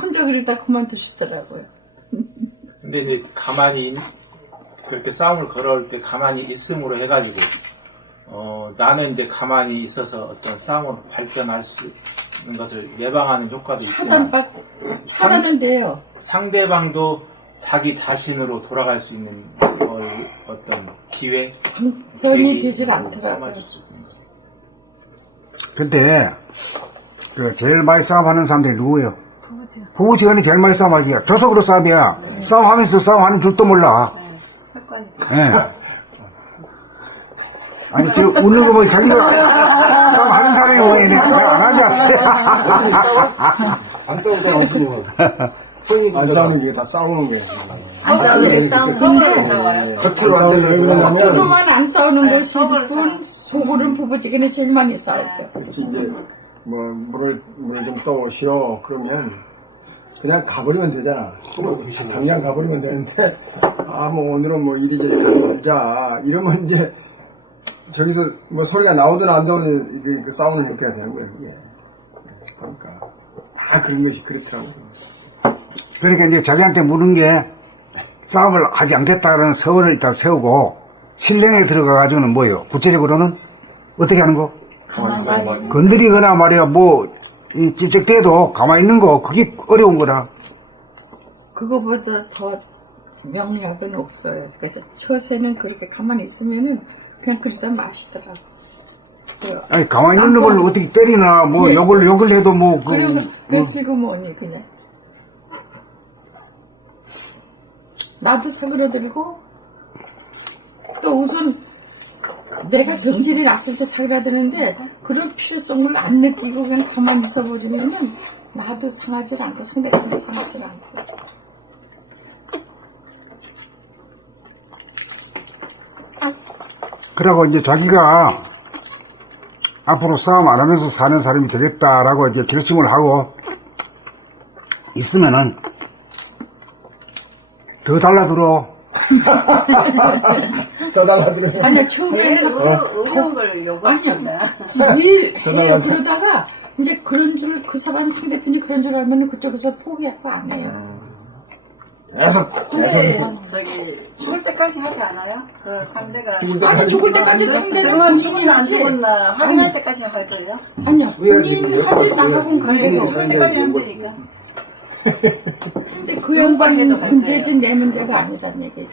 혼자 그러다 그만두시더라고요. 근데 이제 가만히 그렇게 싸움을 걸어올 때 가만히 있음으로 해가지고 나는 이제 가만히 있어서 어떤 싸움으로 발전할 수 있는 것을 예방하는 효과도 있지만 차단은 돼요. 상대방도 자기 자신으로 돌아갈 수 있는 걸 어떤 기회 변이 되질 않더라고요. 근데, 제일 많이 싸움하는 사람들이 누구예요? 부부지간에 제일 많이 싸움하지. 저속으로 싸움이야. 싸움하면서 싸움하는 줄도 몰라. 사건이. 예. 아니, 지금 웃는 거 보니 자기가 싸움하는 사람이 보이네. 내가 안 하자. 안 싸우잖아, 어머님은. 안 싸우는 게 다 싸우는 거야. 안 싸우는 싸우는데 겉으로 안 되는 겉으로만 안 싸우는 것이 뿐 속으로는 부부지간에 제일 많이 싸우죠. 그렇지, 이제, 물을 좀 떠오시오. 그러면, 그냥 가버리면 되잖아. 당장 가버리면 되는데, 오늘은 이리저리 가자. 이러면 이제, 저기서 소리가 나오든 안 나오든 이게 싸우는 형태가 되는 거예요, 이게. 그러니까. 다 그런 것이 그렇더라고요. 그러니까 이제 자기한테 묻는 게 싸움을 하지 않겠다는 서원을 일단 세우고 실행에 들어가가지고는 뭐예요? 구체적으로는 어떻게 하는 거? 가만히. 건드리거나 말이야, 찝쩍대도 가만히 있는 거, 그게 어려운 거다. 그거보다 더 명약은 없어요. 그러니까 처세는 그렇게 가만히 있으면은 그냥 그러다 마시더라고. 아니, 가만히 있는 걸 어떻게 때리나, 예. 욕을 해도 그리고 그 슬그머니 그냥. 나도 사그러들고 또 우선 내가 정신이 났을 때 사그라드는데 그럴 필요성을 안 느끼고 그냥 가만히 있어버리면은 나도 상하지 않고 상대방도 상하지 않고. 그러고 이제 자기가 앞으로 싸움 안 하면서 사는 사람이 되겠다라고 이제 결심을 하고 있으면은 더 달라들어. 더 달라들어서. 아니야 처음에는 어려운 걸 요구하셨나? 해요. 그러다가 이제 그런 줄 그 사람 상대편이 그런 줄 알면은 그쪽에서 포기하고 안 해요. 근데 저기 죽을 때까지 하지 않아요? 그 상대가 아니 죽을 때까지 상대는 정말 죽었나 안 본인이지. 죽었나 확인할 때까지 할 거예요? 아니야 본인 하지 나가곤 가요. 죽을 때까지 한다니까. 근데 그 양반이 문제지 내 문제가 아니란 얘기지.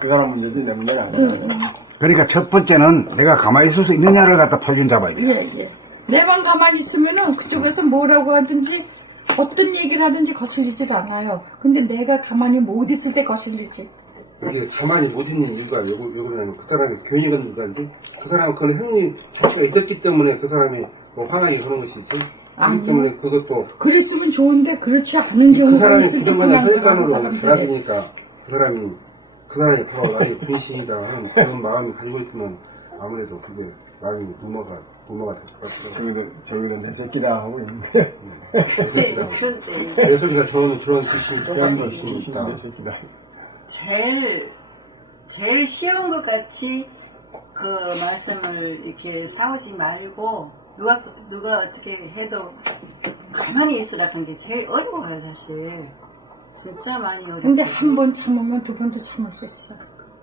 그 사람 문제지 내 문제가 아니야. 그러니까 첫 번째는 내가 가만히 있을 수 있느냐를 갖다 표준 잡아야 돼. 예. 내만 가만히 있으면은 그쪽에서 뭐라고 하든지 어떤 얘기를 하든지 거슬리질 않아요. 근데 내가 가만히 못 있을 때 거슬리지. 이게 가만히 못 있는 이유가 왜 그러냐면 그 사람이 괜히 그런 이유가인데 그 사람은 그런 행위 자체가 있었기 때문에 그 사람이 뭐 화나게 그런 것이 있지. 그렇기 때문에 그것도 그랬으면 좋은데 그렇지 않은 그 경우가 사람이 있을 때 부정관의 그만 혈관으로 사람들이. 달라지니까 그 사람이 바로 나의 분신이다 하는 그런 마음이 가지고 있으면 아무래도 그게 나중에 부모가 될 것 같아요. 저기도 내 새끼다 하고 있는데. 내 소리가 저는 저런 분신이 똑같은 분신이니까. 내 새끼다. 제일 쉬운 것 같이 그 말씀을 이렇게 싸우지 말고 누가 어떻게 해도 가만히 있으라 한 게 제일 어려워요 사실. 진짜 많이 어려워요. 근데 한 번 참으면 두 번도 참을 수 있어.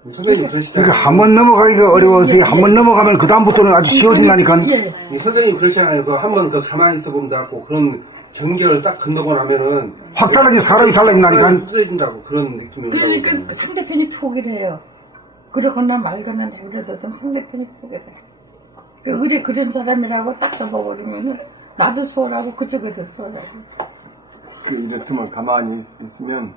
선생님 그러시다. 그러니까 한 번 넘어가기가 어려워서 한 번 넘어가면 그 다음부터는 아주 쉬워진다니까. 예. 선생님 그렇잖아요. 그 한 번 더 가만히 있어 본다고 그런 경계를 딱 건너고 나면은 확 달라지 사람이 달라진다니까. 흡수해진다고 그런 느낌이 그러니까 온다고. 그 상대편이 포기를 해요. 그러거나 말거나 내버려둬도 상대편이 포기를 해. 의뢰 그런 사람이라고 딱 잡아버리면은 나도 수월하고 그쪽에도 수월하고. 그 이렇다면 가만히 있으면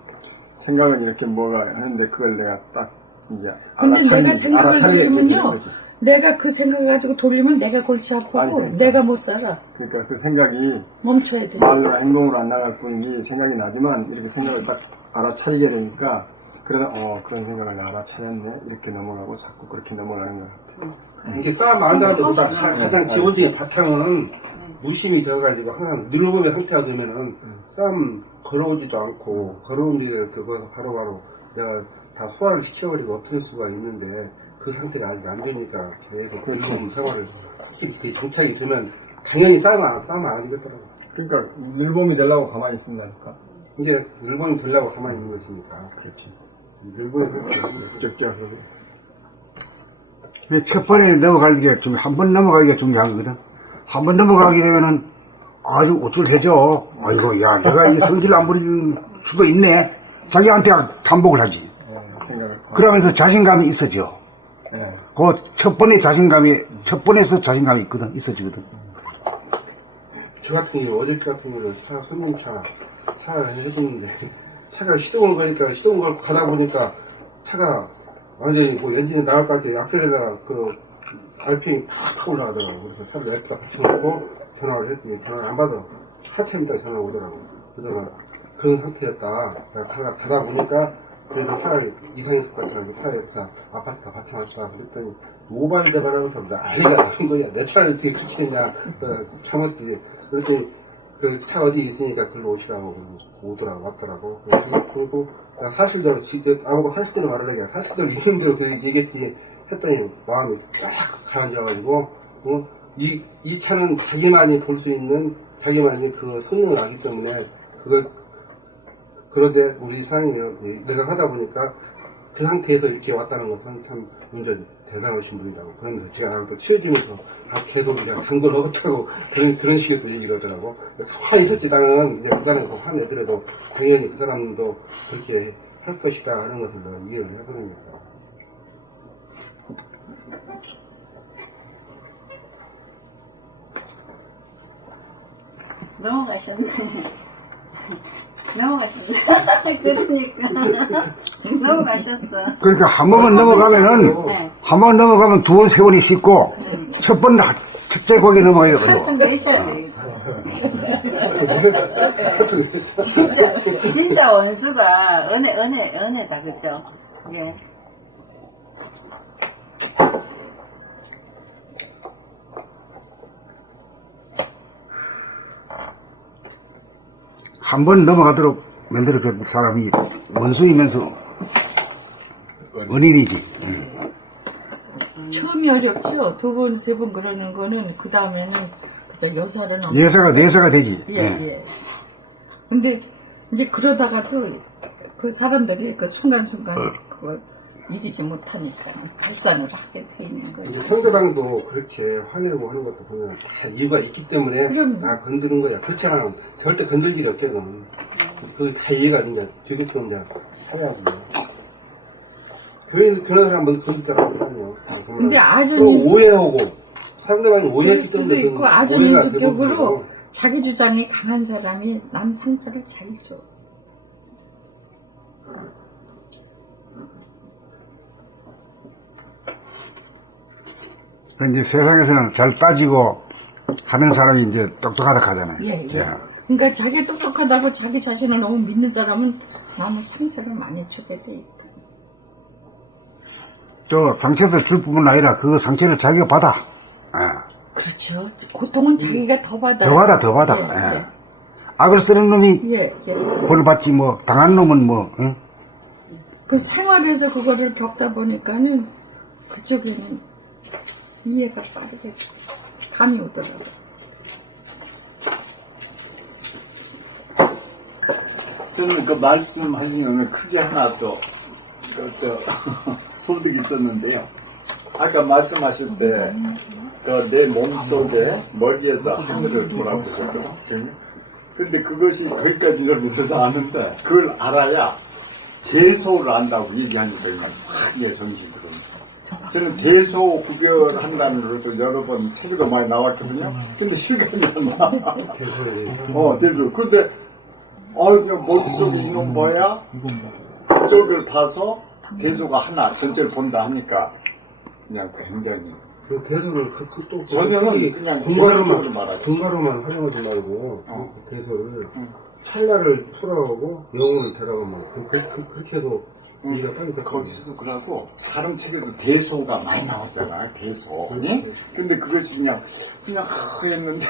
생각은 이렇게 뭐가 하는데 그걸 내가 딱 이제 근데 내가 생각을 알아차리게 되는 돌리면요. 거지. 내가 그 생각을 가지고 돌리면 내가 골치 아프고 아니, 내가 못 살아. 그러니까 그 생각이 멈춰야 돼. 말로 행동으로 안 나갈 뿐이지 생각이 나지만 이렇게 생각을 딱 알아차리게 되니까 그래서 그런 생각을 알아차렸네 이렇게 넘어가고 자꾸 그렇게 넘어가는 것 같아요. 이게 싸움 안 하는 것보다 가장 기본적인 바탕은 무심이 되어가지고 항상 늙어보면 상태가 되면은 싸움 걸어오지도 않고 걸어온 뒤에 그거 바로바로 내가 다 소화를 시켜버리고 없앨 수가 있는데 그 상태가 아직 안 되니까 계속 늙은 생활을 특히 정착이 되면 당연히 싸움 안 하겠더라고. 그러니까 늘봄이 되려고 가만히 있는다니까. 이제 늙음이 되려고 가만히 있는 것이니까. 그렇지. 늙음이 그렇게 적적하고. 첫 번에 넘어가기가 한 번 넘어가기가 중요하거든. 한 번 넘어가게 되면은 아주 우쭐해져. 아이고, 야, 내가 이 성질을 안 부릴 수도 있네. 자기한테 반복을 하지. 생각을. 그러면서 자신감이 있어져. 그 첫 번에서 자신감이 있어지거든. 저 같은 경우 어제 같은 경우는 손님 차를 해줬는데 차가 시동을 거니까 시동 걸고 가다 보니까 차가 완전히 뭐 엔진이 나갈 것 같아요. 악셀에다가 그 RPM이 팍 올라가더라고. 그래서 차를 냈다 붙여놓고 전화를 했더니 전화를 안 받아. 한참 있다가 전화가 오더라고. 그래서 그런 상태였다. 차가 가다 보니까 그래서 차가 이상했을 것 같아서 차에서 아파트 다 받쳐놨다. 그랬더니 오발대발하면서 난리가 나는 거야. 내 차를 어떻게 쫓겠냐. 참았지. 그랬더니 그 차 어디 있으니까 글로 오시라고 오더라고 왔더라고. 그리고 사실대로 아무거 사실대로 말을 해. 사실대로 있는 대로 얘기했더니 했더니 마음이 싹 가라앉아가지고 이 차는 자기만이 볼 수 있는 자기만이 그 성능을 알기 때문에 그걸 그런데 우리 사장님이 내가 하다 보니까 그 상태에서 이렇게 왔다는 것은 참 운전 대단하신 분이라고. 그러면서 제가 나랑 또 친해지면서 계속 그냥 증거를 얻었다고 그런 식의 또 얘기를 하더라고. 가만히 있었지. 나는 이제 그간에 화면 애들에도 당연히 그 사람도 그렇게 할 것이다 하는 것을 내가 이해를 해버리니까. 넘어가셨네. 넘어가셨네. 그러니까. 넘어가셨어. 그러니까 한 번만 넘어가면은, 네. 한 번 넘어가면 두 번, 세 번이 쉽고, 첫 번, 첫째 거기 넘어가기 어려워. 하여튼 내셔야 되겠다. 진짜 원수가 은혜다, 그죠? 그게. 한 번 넘어가도록 만들어 줄 사람이 원수이면서 은인이지. 처음이 어렵죠. 두 번, 세 번 그러는 거는 그 다음에는 그저 여사는 없. 내사가 되지. 예, 예. 근데 이제 그러다가도 그 사람들이 그 순간순간 그걸 이기지 못하니까 발산을 하게 돼 있는 이제 거죠. 상대방도 그렇게 화내고 하는 것도 보면 다 이유가 있기 때문에 그럼. 건드는 거야. 그렇지 않으면 절대 건들 일이 없거든. 그 다 이해가 이제 되게끔 이제 해야지. 교회 사람 먼저 건들자라고 하네요. 근데 아주 또 오해하고 상대방이 그럴 오해했기 수도 때문에 있고 아주 오해가 인식적으로 되고 자기 주장이 강한 사람이 남 상처를 잘 줘. 이제 세상에서는 잘 따지고 하는 사람이 이제 똑똑하다 하잖아요. 예, 예. 그러니까 자기 똑똑하다고 자기 자신을 너무 믿는 사람은 남의 상처를 많이 주게 돼 있다. 저 상처도 줄 뿐만 아니라 그 상처를 자기가 받아. 그렇죠. 고통은 자기가 더 받아. 더 받아. 예, 악을 쓰는 놈이 예, 예. 벌 받지 뭐, 당한 놈은 뭐, 응? 그 생활에서 그거를 겪다 보니까는 그쪽에는 이해가 빠르게 감이 오더라고요. 저는 그 말씀하시면 크게 하나 또, 소득이 있었는데요. 아까 말씀하실 때, 내 몸속에 머리에서 하늘을 돌아보셨거든요. 근데 그것이 거기까지는 못해서 아는데, 그걸 알아야 대소를 안다고 얘기하니까 그냥 크게 정신이 들어요. 저는 대소 구별한다는 것을 여러 번 책에도 많이 나왔거든요. 근데 실감이 안 나. 대소. 근데, 그냥 머릿속에 있는 뭐야? 쪽을 봐서 대소가 하나, 전체를 본다 하니까, 그냥 굉장히. 그 대소를 또 전혀는 그냥 분가로만 말하죠. 분가로만 활용하지 말고 그 대소를 찰나를 풀어가고 영혼을 데려가면 그렇게 해도 이해가 빨리 될 거예요. 거기서도 그래서 다른 책에도 대소가 많이 나왔잖아. 대소. 근데 그것이 그냥 했는데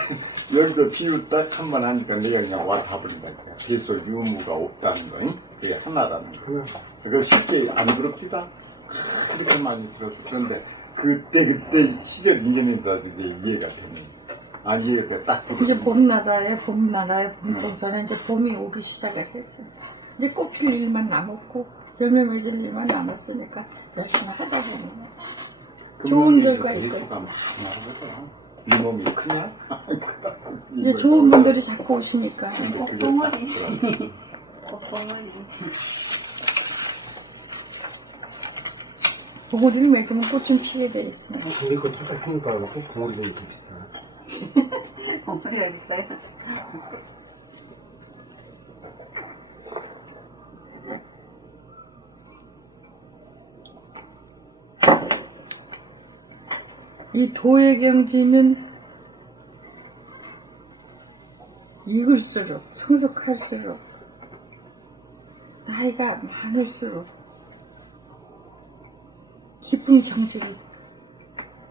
여기서 비유 딱 한 번 하니까 내가 그냥 와 답을다. 대소 유무가 없다는 거, 그게 하나라는 거. 그걸 쉽게 안 들었기다. 그렇게 많이 들었어. 그런데 그때 시절 인연이다 이제 이해가 되네. 이해가 돼. 딱 들었어. 이제 봄나라에 봄동 전에 이제 봄이 오기 시작을 했어요. 이제 꽃필 일만 남았고 열매 맺을 일만 남았으니까 열심히 하다 보면 좋은 결과 있고. 대소가 많이 나오거든. 이 몸이 크냐? 이제 좋은 분들이 자꾸 오시니까. 뽕어리. 봉오리를 맺으면 꽃은 피게 돼 있습니다. 우리 거 살짝 피니까 꼭 봉오리 좀 비싸. 목소리가 있어요. 이 도의경지는 읽을수록 성숙할수록 나이가 많을수록 깊은 경지로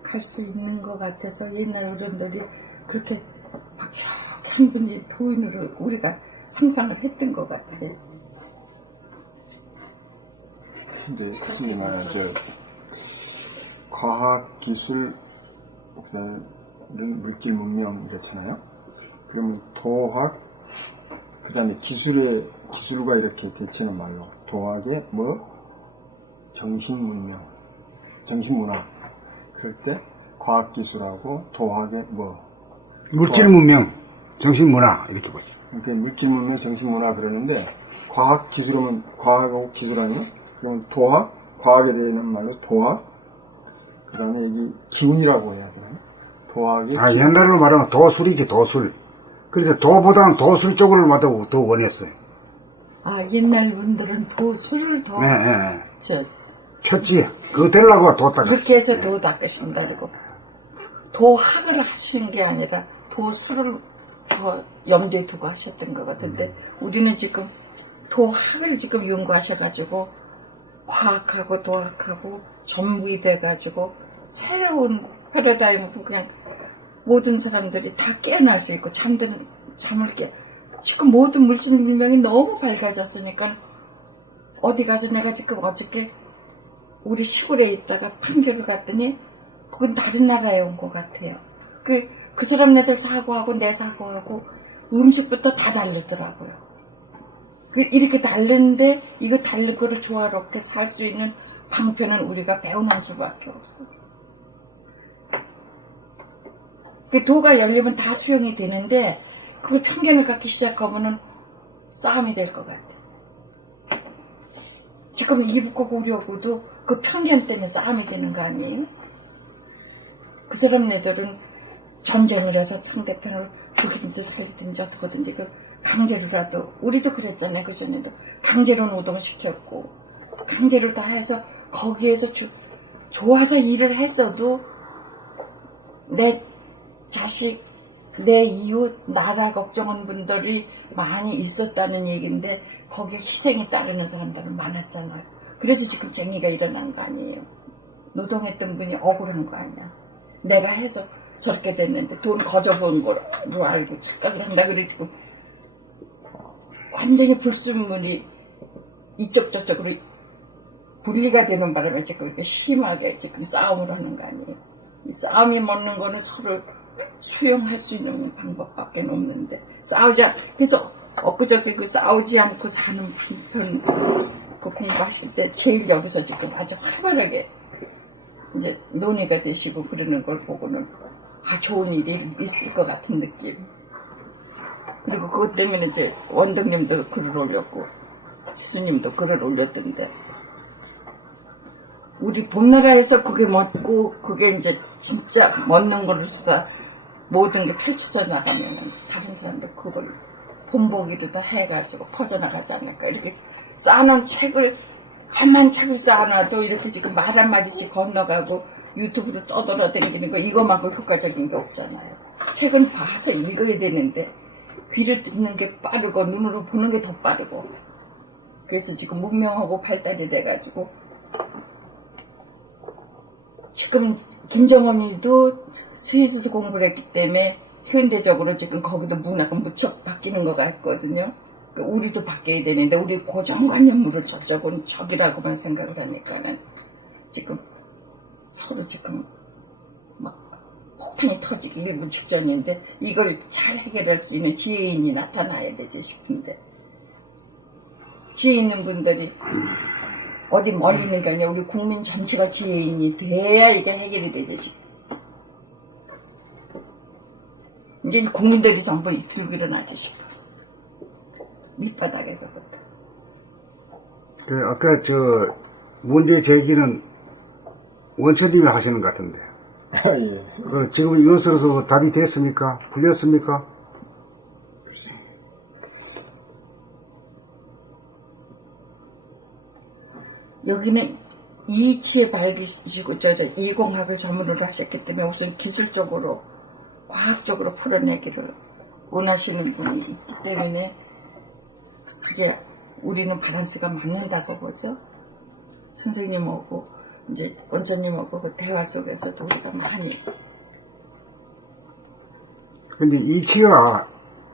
갈 수 있는 것 같아서 옛날 어른들이 그렇게 막 이렇게 한 분이 도인으로 우리가 상상을 했던 것 같아요. 근데 무슨 과학, 기술, 물질, 문명 이렇잖아요. 그러면 도학, 그 다음에 기술과 이렇게 겹치는 말로 도학의 정신, 문명, 정신, 문화. 그럴 때 과학, 기술하고 도학의 물질 문명, 정신 문화, 이렇게 보죠. 그러니까 물질, 문명, 정신, 문화 그러는데 과학, 기술하면 과학하고 기술 아니에요? 그러면 도학, 과학에 대한 말로 도학, 그 다음에 여기 기운이라고 해야 되나? 도학이. 옛날로 말하면 도술이지, 도술. 그래서 도보다는 도술 쪽을 더 원했어요. 옛날 분들은 술을 더 네, 네. 저, 쳤지. 그거 되려고 뒀다가. 그렇게 해서 도 닦으신다 그러고 도학을 하시는 게 아니라 도술을 더 염두에 두고 하셨던 것 같은데 우리는 지금 도학을 지금 연구하셔가지고 과학하고 도학하고 전부이 돼가지고 새로운 패러다임으로 그냥 모든 사람들이 다 깨어날 수 있고 잠드는 잠을 깨. 지금 모든 물질 문명이 너무 밝아졌으니까 어디 가서 내가 지금 어저께 우리 시골에 있다가 판교를 갔더니 그건 다른 나라에 온 것 같아요. 그 사람네들 사고하고 내 사고하고 음식부터 다 다르더라고요. 이렇게 다른데 이거 다른 거를 조화롭게 살 수 있는 방편은 우리가 배우는 수밖에 없어. 도가 열리면 다 수용이 되는데 그걸 편견을 갖기 시작하면은 싸움이 될 것 같아. 지금 이북하고 우리하고도 그 편견 때문에 싸움이 되는 거 아니에요? 그 사람네들은 전쟁을 해서 상대편을 죽이든지 살든지 어떻게든지 그 강제로라도 우리도 그랬잖아요. 그 전에도 강제로 노동시켰고 강제로 다 해서 거기에서 좋아서 일을 했어도 내 자식, 내 이웃, 나라 걱정한 분들이 많이 있었다는 얘기인데 거기에 희생이 따르는 사람들은 많았잖아요. 그래서 지금 쟁의가 일어난 거 아니에요. 노동했던 분이 억울한 거 아니야. 내가 해서 저렇게 됐는데 돈 거저본 걸로 알고 착각을 한다. 그래 지금 완전히 불순물이 이쪽 저쪽으로 분리가 되는 바람에 지금 이렇게 심하게 지금 싸움을 하는 거 아니에요. 이 싸움이 먹는 거는 서로 수용할 수 있는 방법밖에 없는데 싸우자. 그래서 엊그저께 그 싸우지 않고 사는 방편 그 공부하실 때 제일 여기서 지금 아주 활발하게 이제 논의가 되시고 그러는 걸 보고는 좋은 일이 있을 것 같은 느낌. 그리고 그것 때문에 이제 원덕님도 글을 올렸고 지수님도 글을 올렸던데 우리 봄나라에서 그게 먹고 그게 이제 진짜 먹는 거로서 모든 게 펼쳐져 나가면 다른 사람들 그걸 본보기로 다 해가지고 퍼져나가지 않을까. 이렇게 쌓아놓은 책을 한만 책을 쌓아놔도 이렇게 지금 말 한마디씩 건너가고 유튜브로 떠돌아다니는 거 이거만큼 효과적인 게 없잖아요. 책은 봐서 읽어야 되는데 귀를 듣는 게 빠르고 눈으로 보는 게 더 빠르고 그래서 지금 문명하고 발달이 돼가지고 지금 김정은이도 스위스 공부를 했기 때문에 현대적으로 지금 거기도 문화가 무척 바뀌는 것 같거든요. 우리도 바뀌어야 되는데 우리 고정관념으로 저쪽은 적이라고만 생각을 하니까는 지금 서로 지금 막 폭탄이 터지기 일부 직전인데 이걸 잘 해결할 수 있는 지혜인이 나타나야 되지 싶은데 지혜 있는 분들이 어디 멀리 있는 게 아니라 우리 국민 전체가 지혜인이 돼야 이게 해결이 되지 싶어. 이제 국민들이 전부 들고 일어나지 싶어. 밑바닥에서부터. 아까 문제 제기는 원처님이 하시는 것 같은데. 예. 지금 이것으로서 답이 됐습니까? 풀렸습니까? 여기는 이치에 밝히시고 이공학을 전문으로 하셨기 때문에 우선 기술적으로 과학적으로 풀어내기를 원하시는 분이 있기 때문에 그게 우리는 밸런스가 맞는다고 보죠. 선생님하고 이제 원장님하고 그 대화 속에서도 우리가 많이. 근데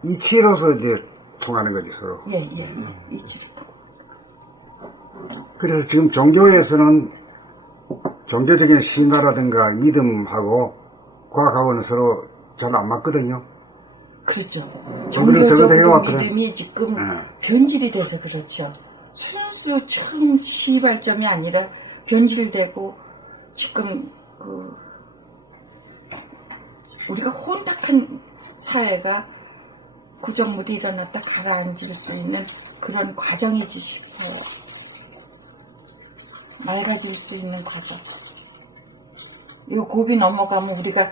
이치로서 이제 통하는 거지 서로. 예. 이치부터. 그래서 지금 종교에서는 종교적인 신화라든가 믿음하고 과학하고는 서로 잘 안 맞거든요. 그렇죠. 종교적인 종교적으로 믿음이 지금 변질이 돼서 그렇죠. 순수 처음 시발점이 아니라 변질되고 지금 우리가 혼탁한 사회가 구정물이 일어났다 가라앉을 수 있는 그런 과정이지 싶어요. 맑아질 수 있는 과정. 이 고비 넘어가면 우리가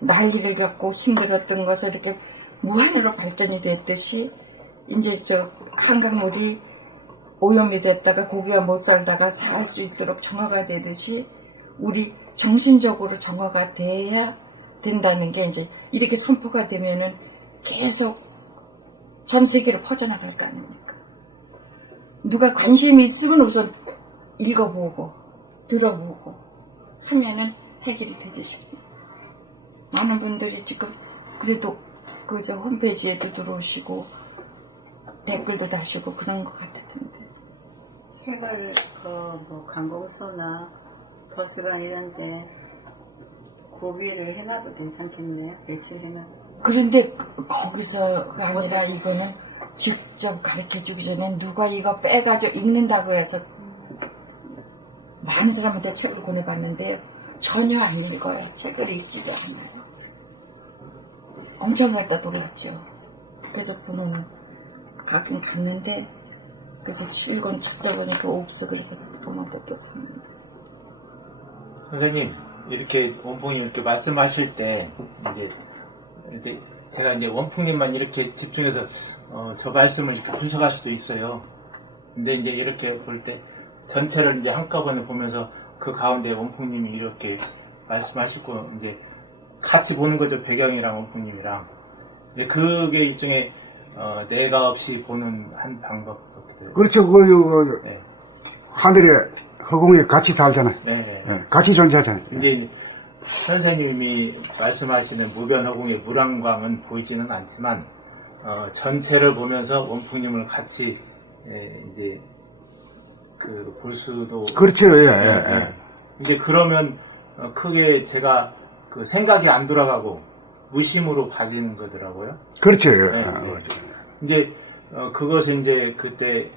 난리를 겪고 힘들었던 것을 이렇게 무한으로 발전이 됐듯이 이제 한강물이 오염이 됐다가 고기가 못 살다가 살 수 있도록 정화가 되듯이 우리 정신적으로 정화가 돼야 된다는 게 이제 이렇게 선포가 되면은 계속 전 세계로 퍼져나갈 거 아닙니까? 누가 관심이 있으면 우선 읽어보고 들어보고 하면은 해결이 되지. 많은 분들이 지금 그래도 그저 홈페이지에도 들어오시고 댓글도 다시고 그런 것 같던데. 책을 뭐 관공서나 도서관 이런 데 구비를 해놔도 괜찮겠네. 배치해놔도. 그런데 거기서가 아니라 이거는 직접 가르쳐주기 전에 누가 이거 빼가지고 읽는다고 해서 많은 사람한테 책을 보내봤는데 전혀 안 읽어요. 책을 읽지도 않아요. 엄청 갖다 놀랐죠. 그래서 부모는 가끔 갔는데 그래서 7권 찾아보니까 없어. 그래서 부모한테 또 삽니다. 선생님, 이렇게 원풍님 이렇게 말씀하실 때 이제 제가 이제 원풍님만 이렇게 집중해서 저 말씀을 이렇게 분석할 수도 있어요. 근데 이제 이렇게 볼 때 전체를 이제 한꺼번에 보면서 그 가운데 원풍님이 이렇게 말씀하시고 이제 같이 보는 거죠. 배경이랑 원풍님이랑. 근데 그게 일종의 내가 없이 보는 한 방법 같아요. 그렇죠. 네. 하늘에 허공에 같이 살잖아요. 네. 예, 같이 존재하잖아요. 근데 선생님이 말씀하시는 무변허공의 물왕광은 보이지는 않지만 전체를 보면서 원풍님을 같이 이제 볼 수도 그렇죠. 예. 이제 그러면 크게 제가 그 생각이 안 돌아가고 무심으로 봐지는 거더라고요. 그렇죠. 네. 이제 그것이 이제 그때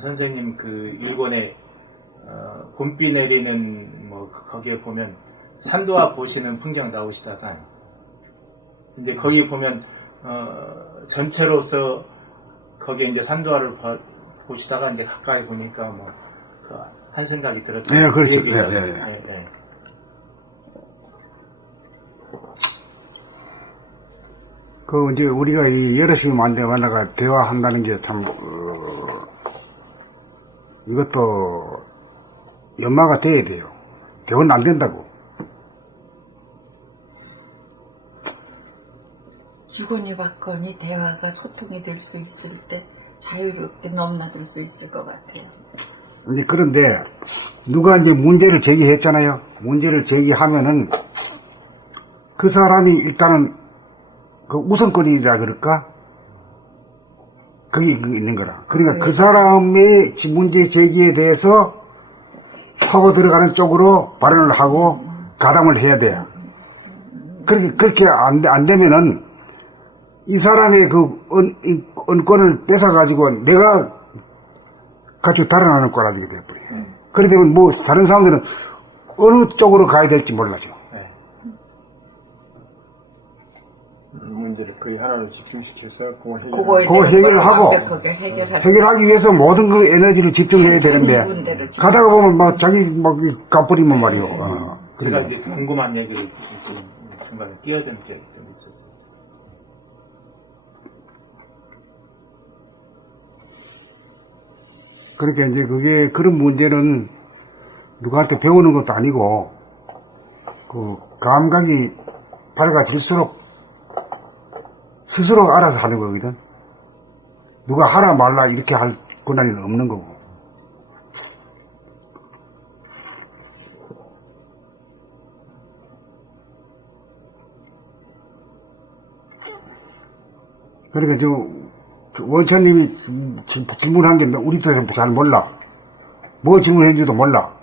선생님 그 일본에 봄비 내리는 뭐 거기에 보면 산도와 보시는 풍경 나오시다가 근데 거기 보면 전체로서 거기에 이제 산도와를 보시다가 이제 가까이 보니까 뭐 한 생각이 들었죠. 네, 그렇죠. 네. 그 이제 우리가 이 여럿이 만나가 대화한다는 게 참 이것도 연마가 돼야 돼요. 대화는 안 된다고. 주거니 받거니 대화가 소통이 될 수 있을 때 자유롭게 넘나들 수 있을 것 같아요. 이제 그런데 누가 이제 문제를 제기했잖아요. 문제를 제기하면은 그 사람이 일단은 그 우선권이라 그럴까? 그게 있는 거라. 그러니까 그 사람의 문제 제기에 대해서 파고 들어가는 쪽으로 발언을 하고 가담을 해야 돼요. 그렇게 안 되면은 이 사람의 그 언권을 뺏어가지고 내가 가지고 달아나는 거라지게 돼버려요. 그렇게 되면 뭐 다른 사람들은 어느 쪽으로 가야 될지 몰라죠. 문제를 거의 하나로 집중시켜서 그걸 해결하고 해결하기 위해서 모든 그 에너지를 집중해야 되는데 가다가 보면 막 자기 막 가버리면 말이요. 제가 이제 궁금한 얘기를 중간에 끼어드는 게 좀 있어서. 그러니까 이제 그게 그런 문제는 누구한테 배우는 것도 아니고 그 감각이 밝아질수록 스스로 알아서 하는 거거든. 누가 하라 말라 이렇게 할 권한이 없는 거고. 그러니까 원천님이 질문한 게 우리도 잘 몰라. 뭐 질문했는지도 몰라.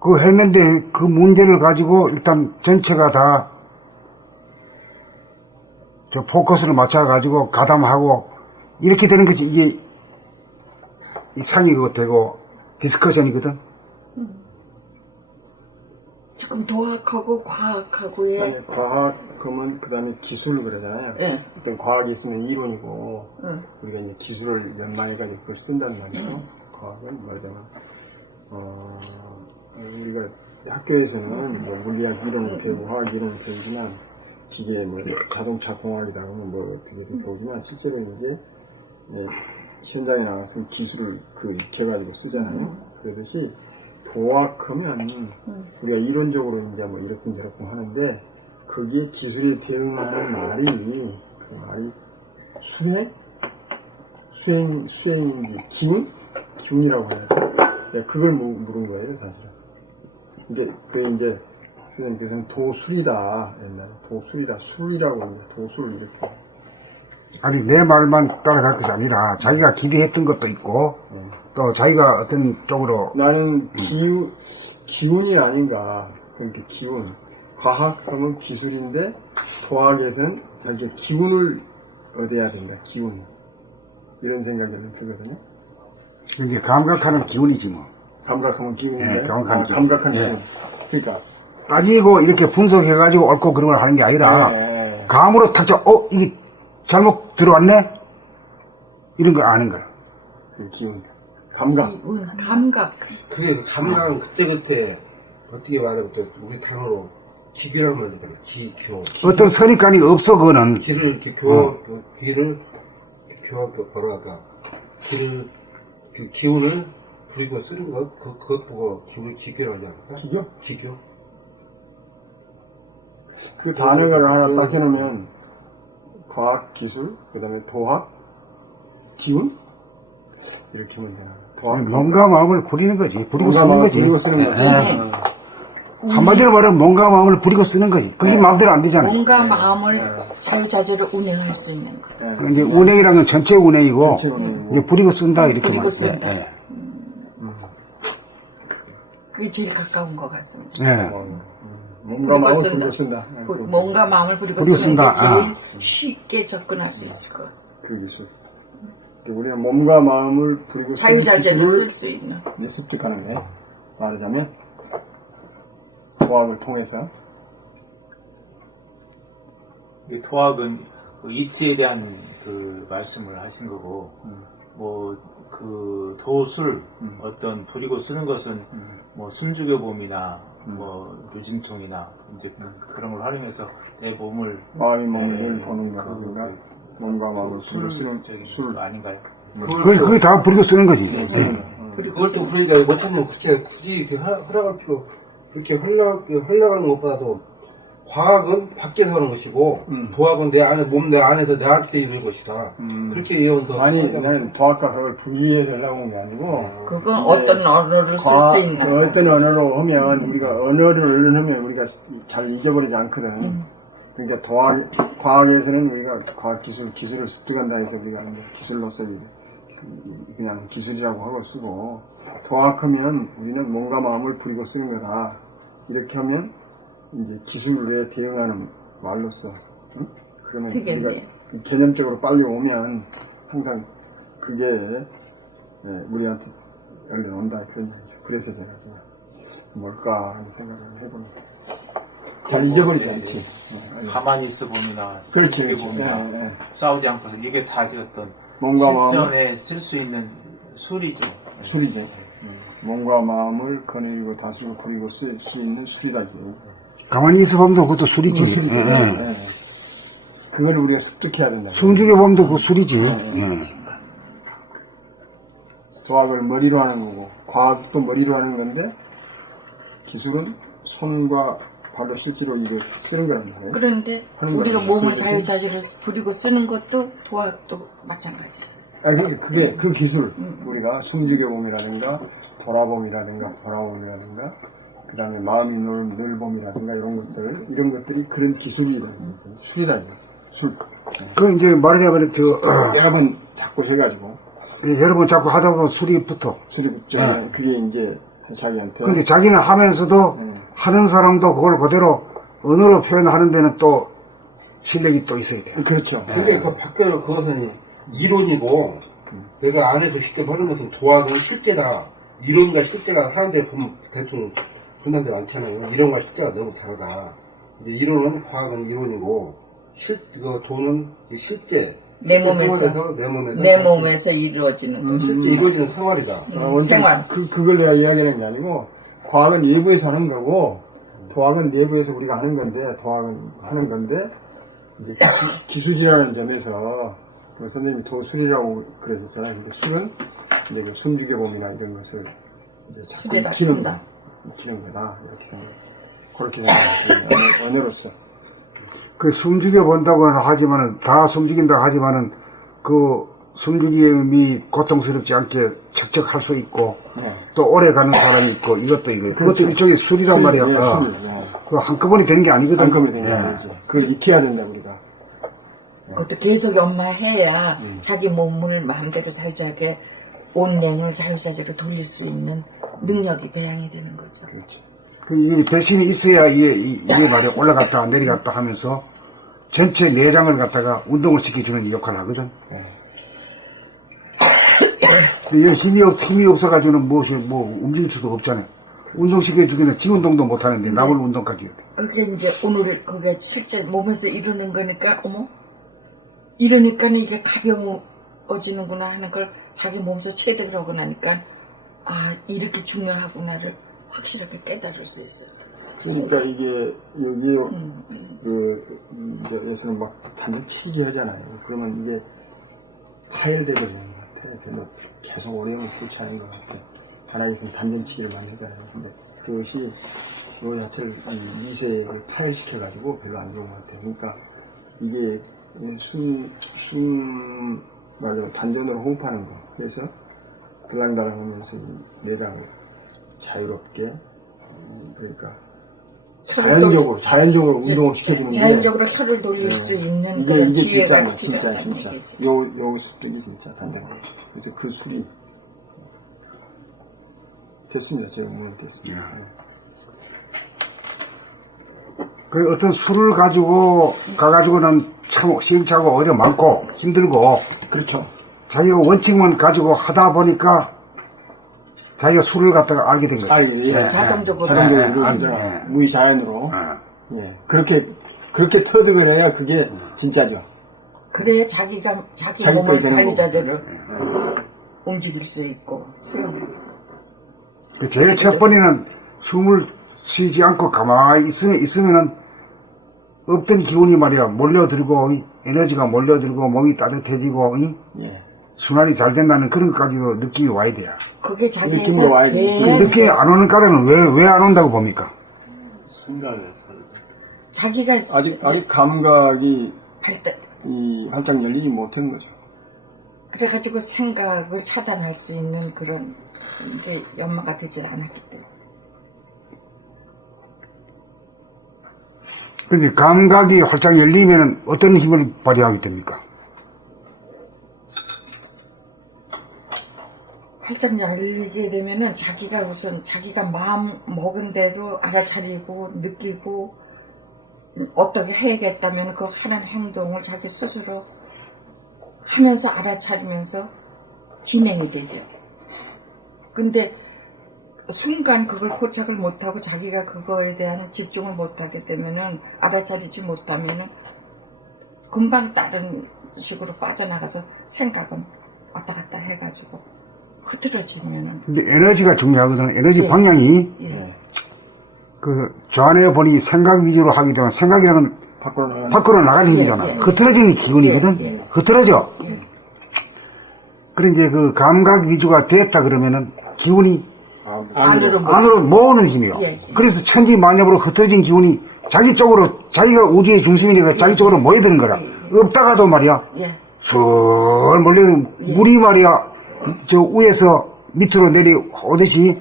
그거 했는데 그 문제를 가지고 일단 전체가 다 포커스를 맞춰가지고 가담하고 이렇게 되는 것이 이게 상이 되고 디스커션이거든. 지금 도학하고 과학하고의 아니, 과학하면 그 다음에 기술 그러잖아요. 예. 일단 과학이 있으면 이론이고 우리가 이제 기술을 연마해가지고 그걸 쓴단 말이죠. 과학은 뭐냐면 우리가 학교에서는 뭐 물리학 이론을 배우고 화학 이론을 배우지만 기계 뭐 자동차 공학이다 하면 뭐 어떻게 보지만 실제로 이제 현장에 나가서 기술을 이렇게 해가지고 쓰잖아요. 그러듯이 도학하면 우리가 이론적으로 이제 뭐 이렇게 저렇게 하는데 거기에 기술에 대응하는 말이 그 말이 수행인지 기운이라고 해요. 그걸 물은 거예요, 사실은. 그게 이제 선생님께서는 도술이다. 옛날에 도술이다. 술이라고 합니다. 도술 이렇게. 아니 내 말만 따라갈 것이 아니라 자기가 기대했던 것도 있고 또 자기가 어떤 쪽으로 나는 기운이 아닌가. 그러니까 기운. 과학하면 기술인데 도학에서는 자기가 기운을 얻어야 된다. 기운. 이런 생각이 들거든요. 이제 감각하는 기운이지 뭐. 감각하면 기운인데. 네, 감각하는 감각하는 기운. 기운. 그러니까. 따지고 이렇게 분석해가지고 옳고 그런 걸 하는 게 아니라 감으로 탁 이게 잘못 들어왔네? 이런 거 아는 거야. 그 기운. 감각. 그게 감각 그때그때 어떻게 말하면 또 우리 단어로 기교라고 하면 되잖아. 기교. 어떤 선입관이 없어 그거는. 귀를 이렇게 귀를 걸어가 귀를 그 기운을 부리고 쓰는 것 그것 보고 기운을 기교라고 하지 않을까? 기교. 그 단어를 하나 딱 해놓으면 과학, 기술, 그 다음에 도학, 기운? 이렇게 하면 되나. 몸과 마음을 부리는 거지. 부리고 쓰는 거지. 부리고 쓰는 거지. 한마디로 말하면 몸과 마음을 부리고 쓰는 거지. 그게 마음대로 안 되잖아. 몸과 마음을 자유자재로 운행할 수 있는 거. 이제 운행이라는 건 전체 운행이고, 전체 운행이고. 이제 부리고 쓴다, 이렇게 부리고 말해요. 쓴다. 네. 그게 제일 가까운 것 같습니다. 네. 몸과 마음을 부리고 쓴다. 몸과 마음을 부리고 부리고 쓰는 게 쓴다. 제일 쉽게 접근할 수 있을 것. 그 기술. 우리가 몸과 마음을 부리고 쓰는 자유자재로 기술을 쓸 수 있는. 습득하는 거예요. 말하자면 도학을 통해서. 이 도학은 그 이치에 대한 그 말씀을 하신 거고, 뭐 그 도술 어떤 부리고 쓰는 것은 뭐 숨죽여봄이나 뭐 유진통이나 이제 그런 걸 활용해서 내 몸을 마음이 몸을 보는 거니까 몸과 마음을 부리고 쓰는 술 아닌가요? 그게 다 부리고 쓰는 거지. 그것도 그러니까 못하면 그렇게 굳이 이렇게 허락할 필요 그렇게 흘러가는 것보다도 과학은 밖에서 하는 것이고 도학은 내 안에서 나한테 이루는 것이다. 그렇게 이해하면 더 아니 나는 도학과 그걸 분리해달라고 하는 게 아니고 그건 어떤 언어를 쓸 수 있는 어떤 언어로 하면 우리가 언어를 하면 우리가 잘 잊어버리지 않거든. 그러니까 과학에서는 우리가 과학 기술을 습득한다 해서 우리가 기술로서 그냥 기술이라고 하고 쓰고 도학하면 우리는 몸과 마음을 부리고 쓰는 거다. 이렇게 하면 이제 기술에 대응하는 말로써 그러면 우리가 개념적으로 빨리 오면 항상 그게 우리한테 얼른 온다 그런 얘기죠. 그래서 제가 뭘까 하는 생각을 해봅니다. 잘 잊어버리지 않지. 가만히 있어 봄이나 그렇지. 봄이나 싸우지 않고 이게 다 어떤 몸과 마음을 실전에 쓸 수 있는 술이죠. 술이죠. 몸과 마음을 거느리고 다스리고 부리고 쓸 수 있는 술이다. 가만히 있어 보면 그것도 술이지. 술이죠. 그걸 우리가 습득해야 된다. 숨죽여 보면 그 술이지. 도학을 머리로 하는 거고 과학도 머리로 하는 건데 기술은 손과 발로 실제로 이거 쓰는 거란 말이에요. 그런데 우리가 몸을 자유자재로 부리고 쓰는 것도 도학도 마찬가지. 그게 그 기술 우리가 숨죽여봄이라든가 돌아봄이라든가 돌아옴이라든가 그 다음에 마음이 넓봄이라든가 이런 것들이 그런 기술이라는 거죠. 술이라는 거죠. 술. 그 이제 말하자면 여러 번 자꾸 해가지고 여러 번 자꾸 하다 보면 술이 붙어. 술이 붙죠. 그게 이제 자기한테. 근데 자기는 하면서도 하는 사람도 그걸 그대로 언어로 표현하는 데는 또 실력이 또 있어야 돼요. 그렇죠. 근데 그 밖에서 그것은 이론이고 내가 안에서 직접 하는 것은 도학은 실제다. 이론과 실제가 사람들이 보면 대충 분단들 많잖아요. 이론과 실제가 너무 다르다. 근데 이론은 과학은 이론이고 그 도는 실제 내 몸에서 이루어지는 실제 이루어지는 생활이다. 생활. 그걸 내가 이야기하는 게 아니고 과학은 외부에서 하는 거고 도학은 내부에서 우리가 하는 건데 도학은 하는 건데 이제 기술이라는 점에서 선생님이 도술이라고 그러셨잖아요. 근데 술은 이제 그 숨죽여봄이나 이런 것을 이제 술에다 익히는 푼다. 익히는 거다. 이렇게 그렇게 생각해요. 언어로서. 그 숨죽여 본다고 하지만은, 다 숨죽인다 하지만은, 그 숨죽임이 고통스럽지 않게 척척할 수 있고, 네. 또 오래 가는 사람이 있고, 이것도 이거. 그것도 일종의 술이란 말이야. 예, 어. 술. 예. 그 한꺼번에 되는 게 아니거든. 한꺼번에 되는 예. 거죠. 그걸 익혀야 된다, 우리가. 그것도 계속 연마해야 자기 몸을 마음대로 자유자게 온냉을 자유자재로 돌릴 수 있는 능력이 배양이 되는 거죠. 그렇지. 그 이 배심이 있어야 이게 말이야 올라갔다 내려갔다 하면서 전체 내장을 갖다가 운동을 시켜주는 역할을 하거든. 근데 힘이 없어가지고는 뭐 움직일 수도 없잖아요. 운동시켜주기는 지 운동도 못하는데 남을 운동까지 해야 돼. 그게 이제 오늘 그게 실제 몸에서 이루는 거니까 어머 이러니까 이게 가벼워지는구나 하는 걸 자기 몸에서 체득을 하고 나니까 아 이렇게 중요하구나를 확실하게 깨달을 수 있어요. 그러니까 이게 여기 이제 예수는 막 단정 치기 하잖아요. 그러면 이게 파열되버리는 것 같아요. 별로 계속 오래하면 좋지 않은 것 같아요. 하나님께서는 단정 치기를 많이 하잖아요. 근데 그것이 요 자체를 미세를 파열시켜가지고 별로 안 좋은 것 같아요. 그러니까 이게 말로 단전으로 호흡하는 거. 그래서 들랑달랑 하면서 이 내장을 자유롭게 그러니까 자연적으로 운동을 시켜주는 게 자연적으로 혀를 돌릴 수 있는 이게 그런 이게 기회가 진짜 요 습득이 진짜 단단해요. 그래서 그 술이 됐습니다. 제가 오늘 됐습니다. 그 어떤 술을 가가지고는 참 시행착오 어려 많고 힘들고 그렇죠. 자기가 원칙만 가지고 하다 보니까 자기가 술을 갖다가 알게 된 거죠. 자동적으로 무의자연으로 예. 그렇게 터득을 해야 그게 진짜죠. 그래야 자기 몸을 자유자재로 움직일 수 있고 수용하죠. 제일 첫 번에는 숨을 쉬지 않고 가만히 있으면은 없던 기운이 말이야 몰려들고 에너지가 몰려들고 몸이 따뜻해지고 예. 순환이 잘 된다는 그런 것까지도 느낌이 와야 돼요. 그게 자기에서 느낌이 와야 돼. 그 느낌이 안 오는 까닭은 왜 안 온다고 봅니까? 자기가 아직 감각이 발달 활짝 열리지 못한 거죠. 그래가지고 생각을 차단할 수 있는 그런 게 연마가 되질 않았기 때문에. 근데 감각이 활짝 열리면 어떤 힘을 발휘하게 됩니까? 활짝 열리게 되면은 자기가 우선 자기가 마음 먹은 대로 알아차리고 느끼고 어떻게 해야겠다면 그 하는 행동을 자기 스스로 하면서 알아차리면서 진행이 되죠. 근데 순간 그걸 포착을 못하고 자기가 그거에 대한 집중을 못하게 되면은 알아차리지 못하면은 금방 다른 식으로 빠져나가서 생각은 왔다 갔다 해가지고 흐트러지면은. 근데 에너지가 중요하거든. 에너지 방향이 그 좌뇌 보니 생각 위주로 하게 되면 생각이라는 밖으로 나가는 힘이잖아. 흐트러지는 기운이거든. 흐트러져. 그러니까 그 감각 위주가 됐다 그러면은 기운이 안으로 모으는 힘이요. 그래서 천지만엽으로 흩어진 기운이 자기 쪽으로, 자기가 우주의 중심이니까 자기 쪽으로 모여드는 거라. 없다가도 말이야, 술 몰려, 물이 말이야, 저 위에서 밑으로 내려오듯이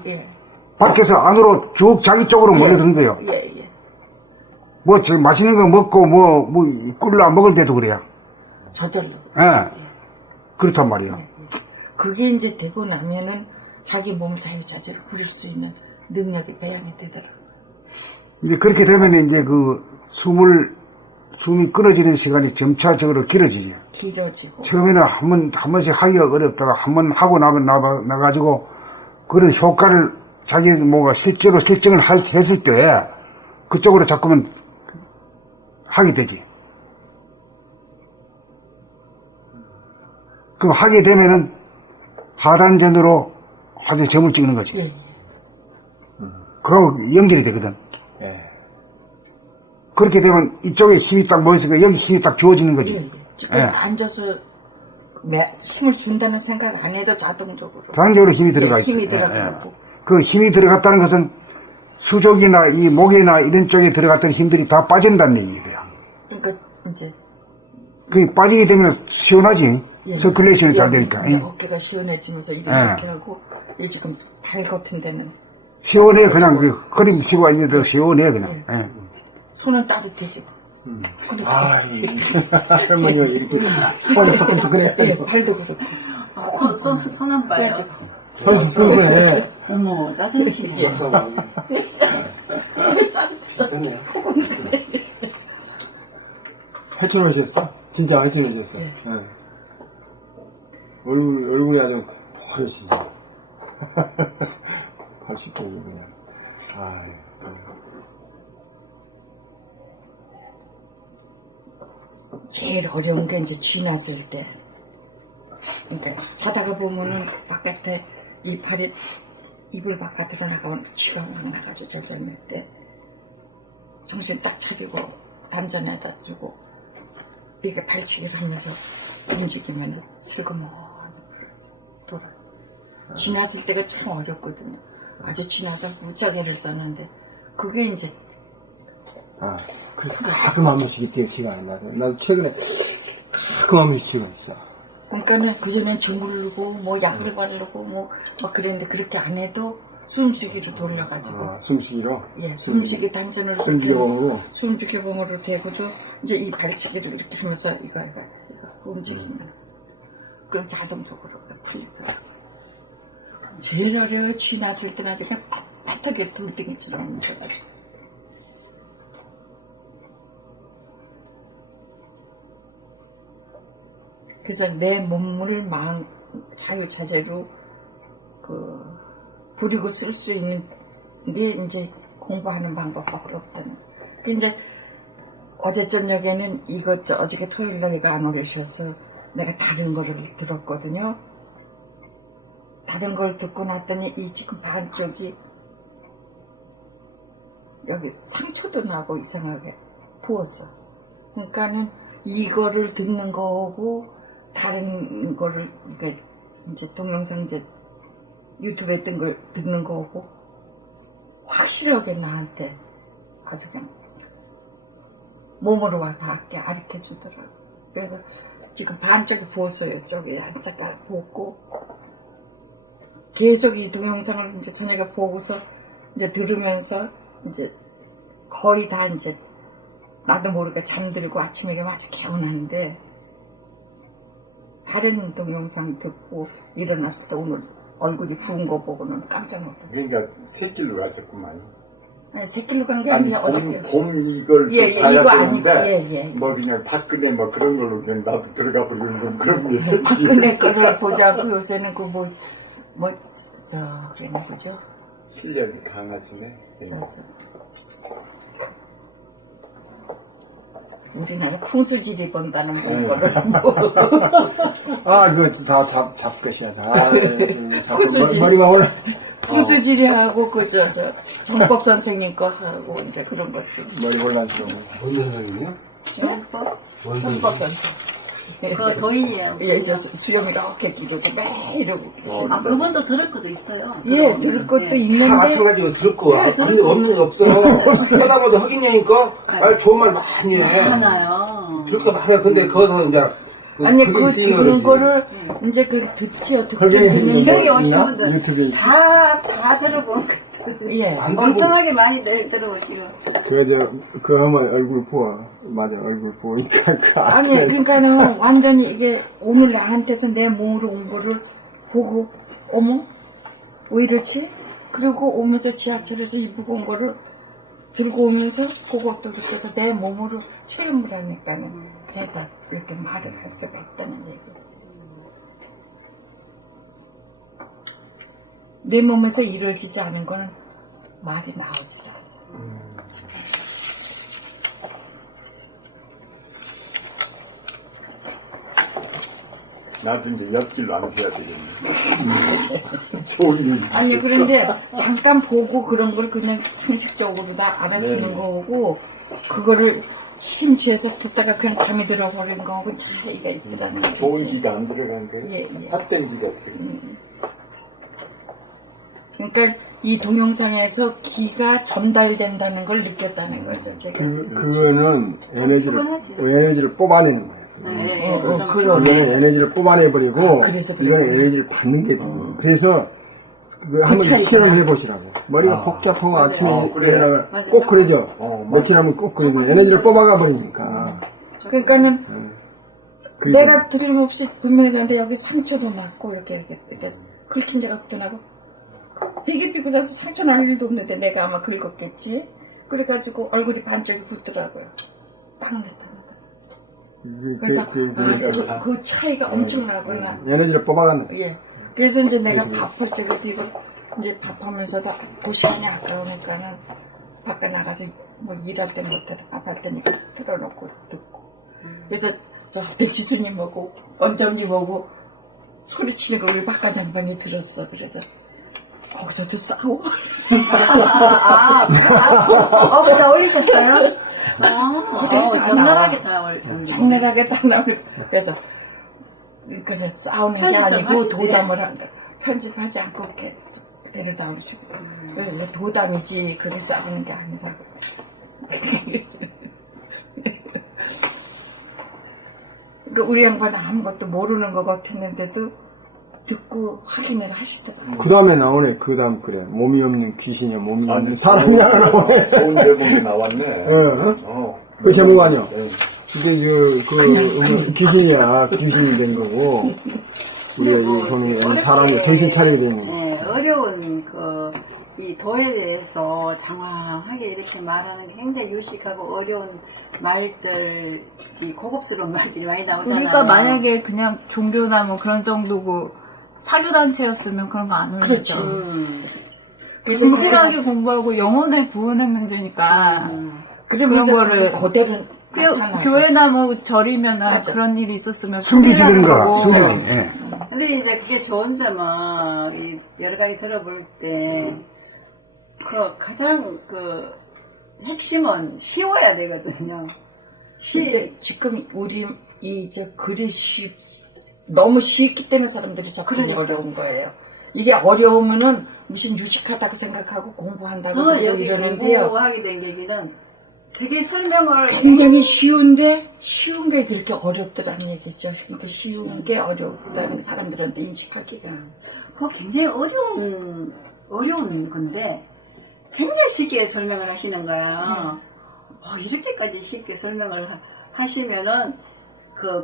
밖에서 안으로 쭉 자기 쪽으로 몰려드는 거예요. 뭐, 저 맛있는 거 먹고, 꿀라 먹을 때도 그래요. 저절로. 그렇단 말이야. 그게 이제 되고 나면은 자기 몸을 자유자재로 부릴 수 있는 능력이 배양이 되더라고요. 이제 그렇게 되면 이제 그 숨이 끊어지는 시간이 점차적으로 길어지죠. 길어지고. 처음에는 한 번씩 하기가 어렵다가 한 번 하고 나가지고 그런 효과를 자기 뭐가 실제로 실증을 했을 때 그쪽으로 자꾸만 하게 되지. 그럼 하게 되면은 하단전으로 아주 점을 찍는 거지. 그거하고 연결이 되거든. 그렇게 되면 이쪽에 힘이 딱 모였으니까 여기 힘이 딱 주어지는 거지. 지금 앉아서 힘을 준다는 생각 안 해도 자동적으로 자연적으로 힘이 들어가 있어요. 힘이 들어가고 그 힘이 들어갔다는 것은 수족이나 이 목이나 이런 쪽에 들어갔던 힘들이 다 빠진다는 얘기예요. 그러니까 이제 그 빠지게 되면 시원하지. 서큘레이션이 잘 되니까. 이제 어깨가 시원해지면서 이렇게 하고 이 지금 발 같은 데는 시원해 그냥 그 허리 피고 있는데도 시원해 그냥. 예. 손은 따뜻해지고 아, 할머니가 이렇게 손이 뜨끈뜨끈해. 발도 그렇고 손 한 봐요. 손 뜨끈뜨끈해. 어머, 나선생님. 비슷했네요. 해출하셨어? 진짜 해출하셨어. 네. 얼굴이 아주 보여진다. 80대이구나. 아, 제일 어려운 게 이제 쥐났을 때. 그러니까 자다가 보면은 바깥에 이 발이 이불 바깥으로 나가면 쥐가 막 나가지고 절절할 때 정신 딱 차리고 단전에다 두고 이렇게 발치기를 하면서 움직이면은 슬그머니 돌아. 쥐났을 때가 참 어렵거든요. 아주 쥐나서 무지하게를 썼는데 그게 이제 그래서 가끔 한 번씩 이때 기가 안 나서. 나도 최근에 가끔 한 번씩 기가 있어. 그러니까는 그전엔 주무르고 뭐 약을 바르고 뭐 막 그랬는데 그렇게 안 해도 숨쉬기로 돌려가지고 숨쉬기로? 예, 숨쉬기 단전으로 숨쉬기봉으로? 숨쉬기봉으로 대고도 이제 이 발치기를 이렇게 하면서 이거 움직이면 그럼 자동적으로 풀리더라고요. 제일 어려워요. 쥐 났을 때는 아주 빳빳하게 돌덩이처럼 해가지고. 그래서 내 몸을 자유자재로 부리고 쓸 수 있는 게 이제 공부하는 방법밖에 없다는. 이제 어제 저녁에는 어저께 토요일 날 이거 안 오르셔서 내가 다른 거를 들었거든요. 다른 걸 듣고 났더니 이 지금 반쪽이 여기 상처도 나고 이상하게 부었어. 그러니까는 이거를 듣는 거고 다른 거를 그러니까 이제 동영상 이제 유튜브에 뜬 걸 듣는 거고 확실하게 나한테 아주 그냥 몸으로 와 밖에 가르쳐 주더라고. 그래서 지금 반쪽이 부었어요. 쪽에 한짝가 부었고 계속 이 동영상을 이제 저녁에 보고서 이제 들으면서 이제 거의 다 이제 나도 모르게 잠들고 아침에 마치 개운한데 다른 동영상 듣고 일어났을 때 오늘 얼굴이 부은 거 보고는 깜짝 놀랐어요. 그러니까 새길로 가셨구만. 아니 새끼로 간 게 아니, 아니라 어저께. 곰 이걸 봐야 이거 아니고, 되는데 뭐 그냥 박근혜 뭐 그런 걸로 그냥 나도 들어가 버리는 그런 게 새끼. 박근혜 거를 보자고 요새는 그 그게 누구죠? 실력이 강하시네. 우리나라 풍수지리 본다는 거를 그거 다 잡것이야. 풍수지리. 머리만 올라. 풍수지리하고 정법 선생님 거 하고 이제 그런 거지. 머리 올라서. 뭔 선생님이요? 정법 선생. 그거 도인이에요. 예, 수염이 이렇게 기르고 매일 이러고. 아, 그분도 들을 것도 있어요. 예, 들을 것도 다 있는데. 마찬가지로 들을 거 없는 거 없어. 하다 보다 흑인이니까 말 좋은 말 많이 해. 많아요. 들을 거 많아. 근데 거기서 이제 아니 그 듣는 거를 이제 듣지요. 듣는 기억이 오신 분들 유튜브에 다 들어보는 거. 예. 엄청나게 많이 들어오시고. 그거 하면 얼굴 부어. 맞아, 얼굴 부으니까. 아니 그러니까는 완전히 이게 오늘 나한테서 내 몸으로 온 거를 보고 어머 왜 이렇지? 그리고 오면서 지하철에서 이 무거운 거를 들고 오면서 그것도 그래서 내 몸으로 체험을 하니까는 내가 이렇게 말을 할 수가 있다는 얘기. 내 몸에서 이루어지지 않은 건 말이 나오지 않아. 나도 이제 옆길로 안 서야 되겠네. 좋은 일. 아니 그런데 잠깐 보고 그런 걸 그냥 상식적으로 다 알아듣는 네. 거고 그거를 심취해서 듣다가 그냥 잠이 들어버린 거하고 차이가 있다는 거지. 좋은 기가 안 들어간 거. 예. 삿된 기가. 그러니까 이 동영상에서 기가 전달된다는 걸 느꼈다는 거죠. 제가. 그거는 에너지를 뽑아내는 거예요. 그러네. 이거는 에너지를 뽑아내버리고, 그래서 이거는 에너지를 받는 게 돼요. 그래서, 그거 한번 실험을 해보시라고. 머리가 복잡하고 아침에 일어나면 꼭 그러죠. 며칠 하면 꼭 그러죠. 에너지를 뽑아가 버리니까. 그러니까는 내가 틀림없이 분명히 저한테 여기 상처도 났고 이렇게 긁힌 자각도 나고 베개 피고 자서 상처 날 일도 없는데 내가 아마 긁었겠지. 그래가지고 얼굴이 반쪽이 붓더라고요. 땅냈다. 그래서 그 차이가 엄청나구나. 에너지를 뽑아가는 거예요. 예. 그래서 이제 내가 밥할 적을 비고 이제 밥하면서도 그 시간이 아까우니까는 밖에 나가서 뭐 일할 때 못해도 밥할 때니까 틀어놓고 듣고. 그래서 저 대지수님 보고 원장님 보고 소리치는 걸 우리 박과장반이 들었어. 그래서 거기서도 싸워. 다 올리셨어요? 적나라하게 다 올리셨어요. 장난하게 다 나오고. 그래서 그래 싸우는 게 아니고 도담을 한 거야. 편집하지 않고 이렇게 그대로 나오시고. 왜 도담이지 그래 싸우는 게 아니라고. 그러니까 우리 양반은 아무것도 모르는 것 같았는데도 듣고 확인을 하시더라고요. 그 다음에 나오네, 그 다음 그래. 몸이 없는 귀신이야, 몸이 없는 사람이야, 나오네. 좋은 대목이 나왔네. 그 제목 아니야? 이게 귀신이야, 귀신이 된 거고. 우리가 이 보면 사람이 정신 차리게 되는 거. 네, 어려운 이 도에 대해서 장황하게 이렇게 말하는 게 굉장히 유식하고 어려운 말들, 이 고급스러운 말들이 많이 나오잖아요. 우리가 만약에 그냥 종교나 뭐 그런 정도고 사교단체였으면 그런 거 안 올리죠. 그렇지. 진실하게 공부하고 영혼을 구원하면 되니까 그런 거를 그대로 교회나 뭐 절이면 그런 일이 있었으면 숨기지는가, 숨기지. 예. 근데 이제 그게 좋은 점은 이 여러 가지 들어볼 때 가장 핵심은 쉬워야 되거든요. 근데 지금 우리 글이 너무 쉽기 때문에 사람들이 접근이 어려운 거예요. 이게 어려우면은 무슨 유식하다고 생각하고 공부한다고 저는 여기 이러는데요. 공부하게 된 계기는 되게 설명을 굉장히 쉬운데 쉬운 게 그렇게 어렵더라는 얘기죠. 그러니까 쉬운 게 어렵다는 사람들한테 인식하기가. 그거 굉장히 어려운 건데 굉장히 쉽게 설명을 하시는 거야. 이렇게까지 쉽게 설명을 하시면은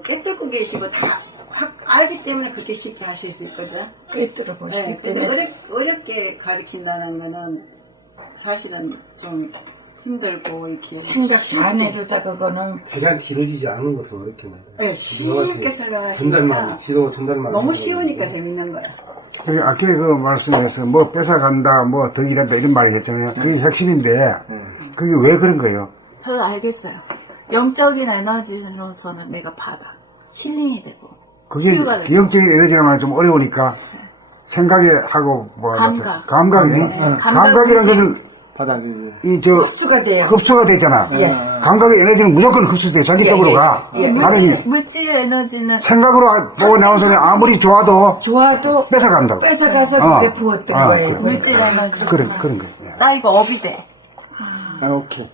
꿰뚫고 계시고 다 확 알기 때문에 그렇게 쉽게 하실 수 있거든. 꿰뚫어 보시기 때문에. 근데 어렵게 가르친다는 거는 사실은 좀 힘들고 이렇게 생각 안 해도다 그거는 가장 길어지지 않은 것은 어렵게 말이야. 네, 쉽게 설명하시니까 전달만 너무 쉬우니까 재밌는 거야. 아까 그 말씀에서 뭐 뺏어간다, 뭐 덕이란다 이런 말이 했잖아요. 그게 핵심인데, 그게 왜 그런 거예요? 저도 알겠어요. 영적인 에너지로서는 내가 받아. 힐링이 되고. 그게 치유가 되고. 영적인 에너지라면 좀 어려우니까 생각에 하고 뭐 감각. 감각이라는 것은 흡수가 돼요. 흡수가 되잖아. 감각의 에너지는 무조건 흡수돼. 자기 쪽으로 가. 물질 에너지는 생각으로 보고 나온 소리 아무리 좋아도 뺏어간다고. 뺏어가서 그때 부었던 거예요. 그래. 물질 에너지. 그런 거예요. 쌓이고 업이 돼. 오케이.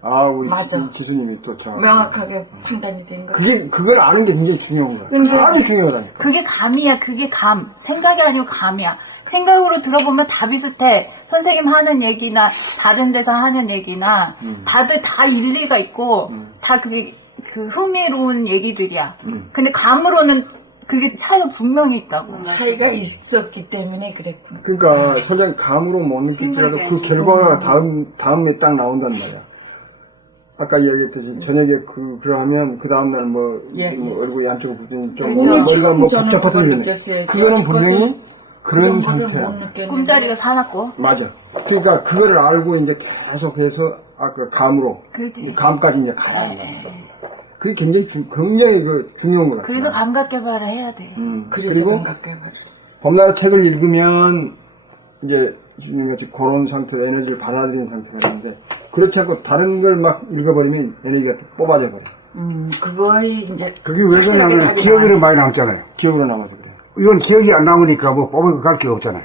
우리 지수님이 또 명확하게 판단이 된 거예요. 그걸 아는 게 굉장히 중요한 거야. 아주 중요하다니까. 그게 감이야. 그게 감. 생각이 아니고 감이야. 생각으로 들어보면 다 비슷해. 선생님 하는 얘기나 다른 데서 하는 얘기나 다들 다 일리가 있고 다 그게 흥미로운 얘기들이야. 근데 감으로는 그게 차이가 분명히 있다고. 차이가 있었기 때문에 그랬구나. 그러니까 설령 감으로 못 느낄지라도 그 결과가 다음에 딱 나온단 말이야. 아까 이야기했듯이 저녁에 그러하면 그 다음날 얼굴이 안쪽으로 붙으니 좀 머리가 복잡하던 일이네. 그거는 분명히 그런 상태야. 꿈자리가 사납고. 맞아. 그러니까 그거를 알고 이제 계속해서 감으로 감까지 이제 가야 한다. 그게 굉장히 중요한 거다. 그래서 감각 개발을 해야 돼. 그리고 봄나라 책을 읽으면 이제 주님같이 그런 상태로 에너지를 받아들이는 상태가 있는데 그렇지 않고 다른 걸 막 읽어버리면 에너지가 뽑아져 버려. 그거의 이제 그게 왜 그러냐면 기억으로 많이 남잖아요. 기억으로 남아서 그래. 이건 기억이 안 남으니까 뭐 뽑을 갈 게 없잖아요.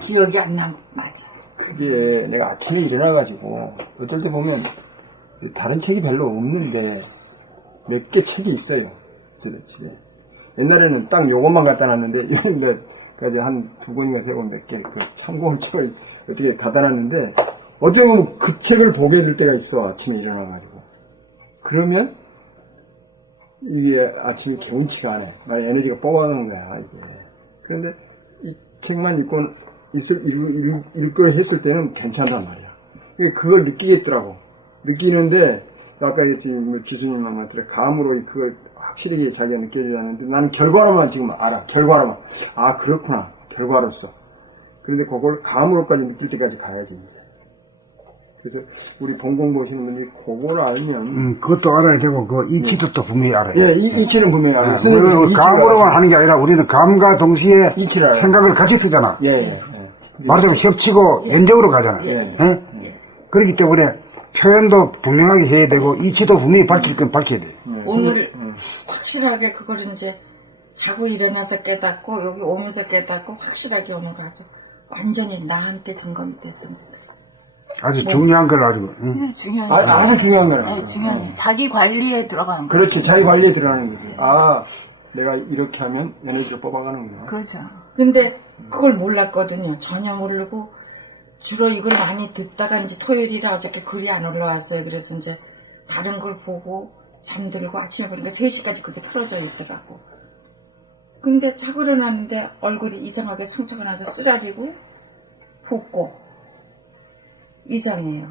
기억이 안 나. 맞아. 그게 내가 아침에 일어나가지고 어쩔 때 보면 다른 책이 별로 없는데 몇 개 책이 있어요. 집에. 옛날에는 딱 요것만 갖다 놨는데 요즘까지 한 2권인가 3권 몇 개 그 참고할 책을 어떻게 갖다 놨는데 어쩌면 그 책을 보게 될 때가 있어. 아침에 일어나가지고. 그러면 이게 아침에 개운치가 않아. 말 에너지가 뽑아가는 거야, 이게. 그런데 이 책만 읽고 했을 때는 괜찮단 말이야. 그걸 느끼겠더라고. 느끼는데, 아까 지금 지수님 말씀대로 감으로 그걸 확실하게 자기가 느껴지지 않는데 나는 결과로만 지금 알아. 결과로만. 아, 그렇구나. 결과로서. 그런데 그걸 감으로까지 느낄 때까지 가야지, 이제. 그래서 우리 본공 보시는 분들이 그걸 알면 그것도 알아야 되고 그 이치도 또 분명히 알아야 돼요. 예, 이치는 분명히 알아요. 우리는 이치를 감으로만 알아요. 하는 게 아니라 우리는 감과 동시에 이치를 알아요. 생각을 같이 쓰잖아. 예. 말하자면 협치고 연적으로 가잖아. 예. 그렇기 때문에 표현도 분명하게 해야 되고 이치도 분명히 밝힐 건 밝혀야 돼. 오늘 확실하게 그걸 이제 자고 일어나서 깨닫고 여기 오면서 깨닫고 확실하게 오늘 가서 완전히 나한테 점검이 됐습니다. 아주 중요한 걸 아주. 그게 중요한 아주 중요한 거라. 네, 중요해. 자기 관리에 들어가는 거. 그렇지. 자기 관리에 들어가는 거지. 아, 내가 이렇게 하면 에너지를 뽑아가는구나. 그렇죠. 근데 그걸 몰랐거든요. 전혀 모르고 주로 이걸 많이 듣다가 이제 토요일이라 어저께 글이 안 올라왔어요. 그래서 이제 다른 걸 보고 잠들고 아침에 보니까 3시까지 그게 틀어져 있더라고. 근데 자고 일어났는데 얼굴이 이상하게 상처가 나서 쓰라리고 붓고 이상해요.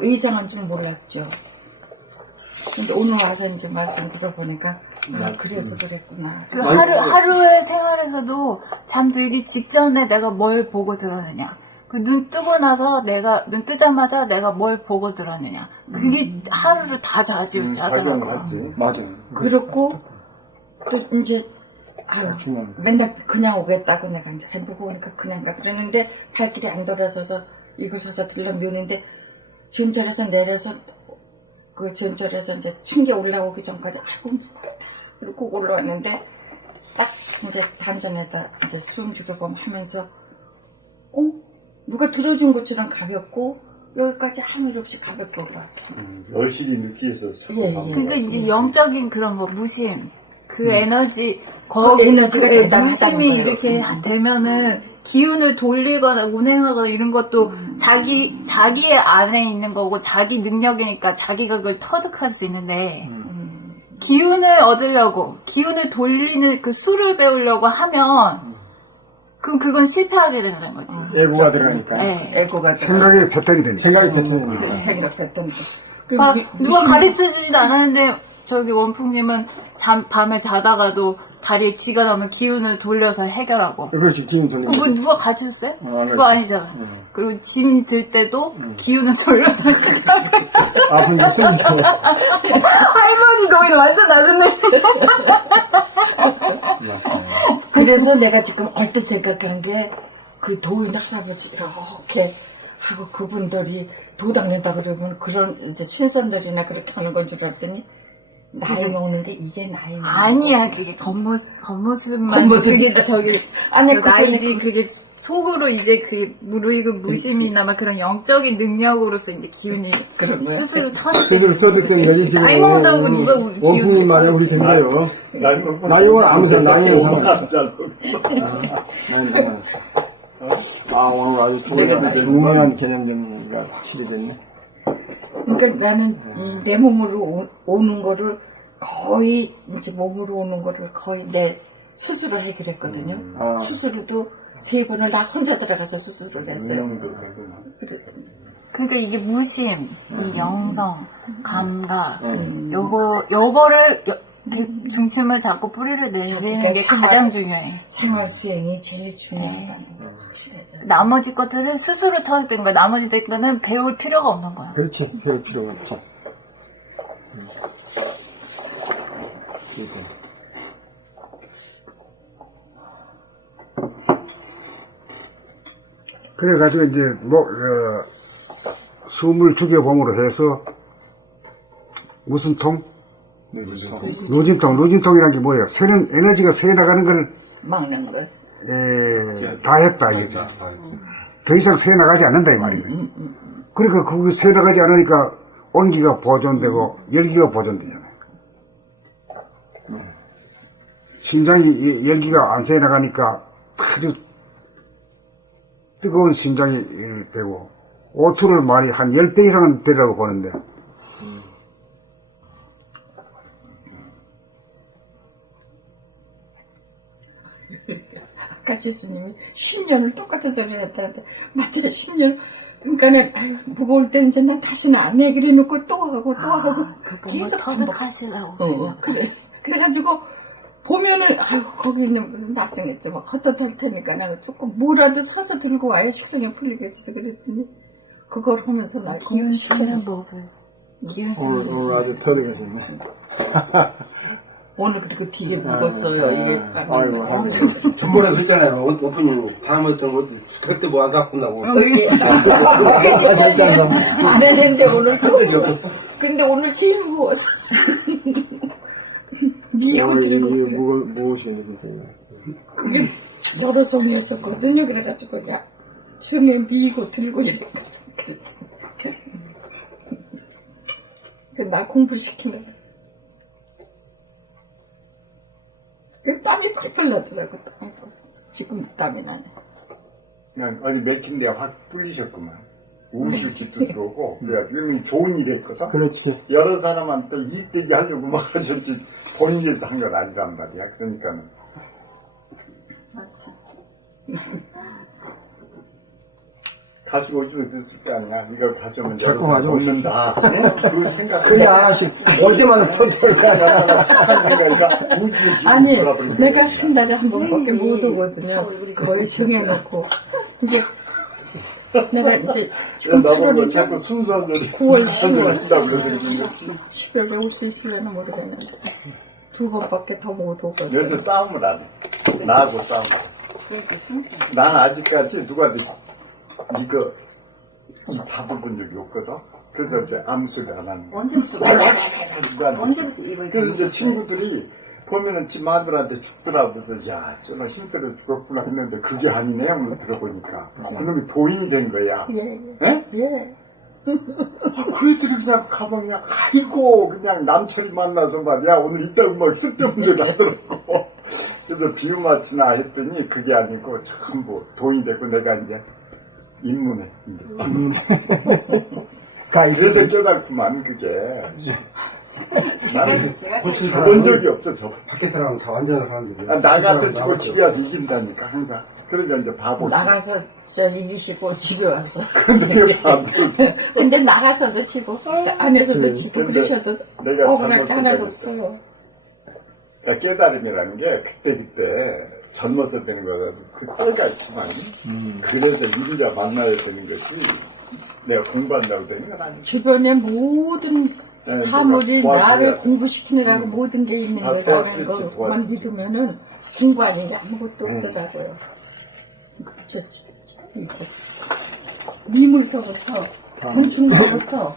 왜 이상한지 몰랐죠. 근데 오늘 와서 이제 말씀 들어보니까 아, 그래서 그랬구나. 그 하루의 생활에서도 잠들기 직전에 내가 뭘 보고 들었느냐. 그 눈 뜨고 나서 눈 뜨자마자 내가 뭘 보고 들었느냐. 그게 하루를 다 좌지우지하더라고요. 맞아. 그렇고 또 이제 아유 중요한 거. 맨날 그냥 오겠다고 내가 이제 해보고 오니까 그냥 가 그러는데 발길이 안 돌아서서 이걸 서서 들러 누는데 지하철에서 내려서 그 지하철에서 이제 층계 올라오기 전까지 아이고 무겁다 그러고 올라왔는데 딱 이제 담전에다 이제 숨 죽여봄 하면서 누가 들어준 것처럼 가볍고 여기까지 아무 일 없이 가볍게 올라왔죠. 열심히 느끼겠어. 예. 그러니까 이제 영적인 그런 거 무심, 그 에너지, 그 에너지가 그 대단하다는 무심이 거예요. 이렇게 되면은 기운을 돌리거나 운행하거나 이런 것도 자기의 안에 있는 거고 자기 능력이니까 자기가 그걸 터득할 수 있는데 기운을 얻으려고 기운을 돌리는 그 수를 배우려고 하면 그럼 그건 실패하게 되는 거지. 에고가 들어가니까. 네. 에고가 생각의 패턴이 되니까. 생각이 뱉어내니까. 생각했던 누가 가르쳐 주지도 않았는데 저기 원풍님은 밤에 자다가도 다리에 쥐가 나면 기운을 돌려서 해결하고. 그렇지. 기운 돌리는 그거 거. 누가 가르쳤어요? 안 그거 아니잖아. 그리고 짐 들 때도 기운을 돌려서 해결하고. 아픈 게 숨기죠. 할머니 거기는 완전 나중에. 그래서 내가 지금 얼핏 생각한 게 그 도인 할아버지 이렇게 하고 그분들이 도당낸다 그러면 그런 이제 신선들이나 그렇게 하는 건 줄 알았더니 나이 먹는 게 이게 나이 먹는 아니야, 그게 겉모습만. 겉모습이 그게 저기, 아니 저 나이지, 그게 속으로 이제 그 무르익은 무심이나 막 그런 영적인 능력으로서 이제 기운이 스스로 터질 스스로 터득된 거지. 지금 나이 먹는다고 누가 기운을 원풍님 말에 우리 된대요. 나이는 아무 사람 나이는 상관없어. 나이는 아, 오늘 아주 중요한 개념들이 확실히 됐네. 그러니까 나는 내 몸으로 오는 거를 거의 이제 몸으로 오는 거를 거의 내 스스로 해결했거든요. 수술도 3번을 나 혼자 들어가서 수술을 했어요. 그러니까 이게 무심, 이 영성, 감각, 요거를 중심을 잡고 뿌리를 내리는 게 가장 중요해. 생활 수행이 제일 중요하다는 거 확실해요. 나머지 것들은 스스로 터득된 거야. 나머지 것들은 배울 필요가 없는 거야. 그렇지. 배울 필요가 없지. 그래가지고 이제 숨을 죽여봄으로 해서 무슨 통? 루진통이라는 게 뭐예요? 새는 에너지가 새 나가는 걸 막는 거. 다 했다 이거죠. 더 이상 새 나가지 않는다 이 말이에요. 그러니까 그게 새 나가지 않으니까 온기가 보존되고 열기가 보존되잖아요. 심장이 열기가 안 새 나가니까 아주 뜨거운 심장이 되고 O2를 말이 한 10배 이상은 되라고 보는데 아까 교수님이 10년을 똑같은 소리 했다는데 맞아요. 10년 그러니까는 아유, 무거울 때는 이제 난 다시는 안 해 그래 놓고 또 하고 또 하고 계속 터득하시려고. 그래 그래가지고 보면은 아유 거기 있는 나중에 좀 헛헛할 테니까 나 조금 뭐라도 사서 들고 와야 식성이 풀리겠어 그랬더니 그걸 하면서 날 기운시키는 법을. 오늘 아주 터득하셨네. 오늘 그리고 되게 묵었어요. 이게 아이고, 전번에도 했잖아요. 오프닝 다음에 또 그때 뭐 안 갖고 나고. 안 했는데 오늘 또 근데 오늘 제일 무거웠어. 미고 들고 무엇이니, 진짜. 그게 여러 종이 있었거든요. 그래가지고 야 춤에 미고 들고 이렇게 나 공부시키는 그 땀이 펄펄 나더라고. 지금 땀이 나네. 그냥 어디 맥힌 데가 확 뚫리셨구만. 우주 기도 들어오고, 그래가지고 좋은 일 했거든. 그렇지. 여러 사람한테 이익되게 하려고 막 하셨지, 본인에서 한 건 아니란 말이야. 그러니까는. 맞아. 가지고 오지도 됐을 게 아니야. 이걸 가져오면 자꾸 여러 사람 가져오시죠. 먹는다. 네? 그 생각. 그냥 하나씩 올 때마다 천천히 착한 생각이니까 우주 기도 아니 돌아버리는 내가 거야. 한 달에 한 번밖에 못 오거든요. 거의 정해놓고 이제 내가 이제 지금 나보고 8월이죠. 자꾸 순수한 소리 9월, 10월 10월. 한다고 그러는데 10월에 올 수 있으려나 모르겠는데 2번밖에 더 못 오거든. 여기서 싸움을 안 해. 나하고 싸움을 안 해. 그러니까 진짜. 난 아직까지 누구한테 이거 밥을 본 적이 없거든. 그래서 이제 아무 소리 안 하는 거야. 언제부터 누구한테. 언제부터 입을 그래서 이제 친구들이 보면은 지 마누라한테 죽더라고. 그래서 야 저놈 힘들어 죽었구나 했는데 그게 아니네 오늘 들어보니까 그놈이 도인이 된 거야. 예? 예. 그 애들이 그냥 가방 그냥 아이고 그냥 남철이 만나서 말이야 오늘 이따가 막 쓸데없는 소리 하더라고. 그래서 비유마치나 했더니 그게 아니고 전부 도인이 됐고 내가 이제 입문해. 그래서 깨닫구만 그게. 나는 본 적이 없어 저번. 밖에 사람은 다 완전한 사람들이야. 나가서 지고 집에 와서 이긴다니까 항상. 그러니까 이제 바보. 나가서 저 이기시고 집에 와서 근데 바보. 근데 나가서도 치고 안에서도 치고 그러셔도 내가 억울할 게 잘못 하나도 생각했어. 없어요. 그러니까 깨달음이라는 게 그때 젊었을 때는 거라도 그 때가 있지만 그래서 인자 만나야 되는 것이 내가 공부한다고 되는 건 아니지. 주변의 모든 사물이 누가 나를 도와줘야 돼. 공부시키느라고 모든 게 있는 다 거라는 도와주지, 것만 믿으면은 공부 아닌 게 아무것도 없더라고요. 이제 미물서부터 곤충서부터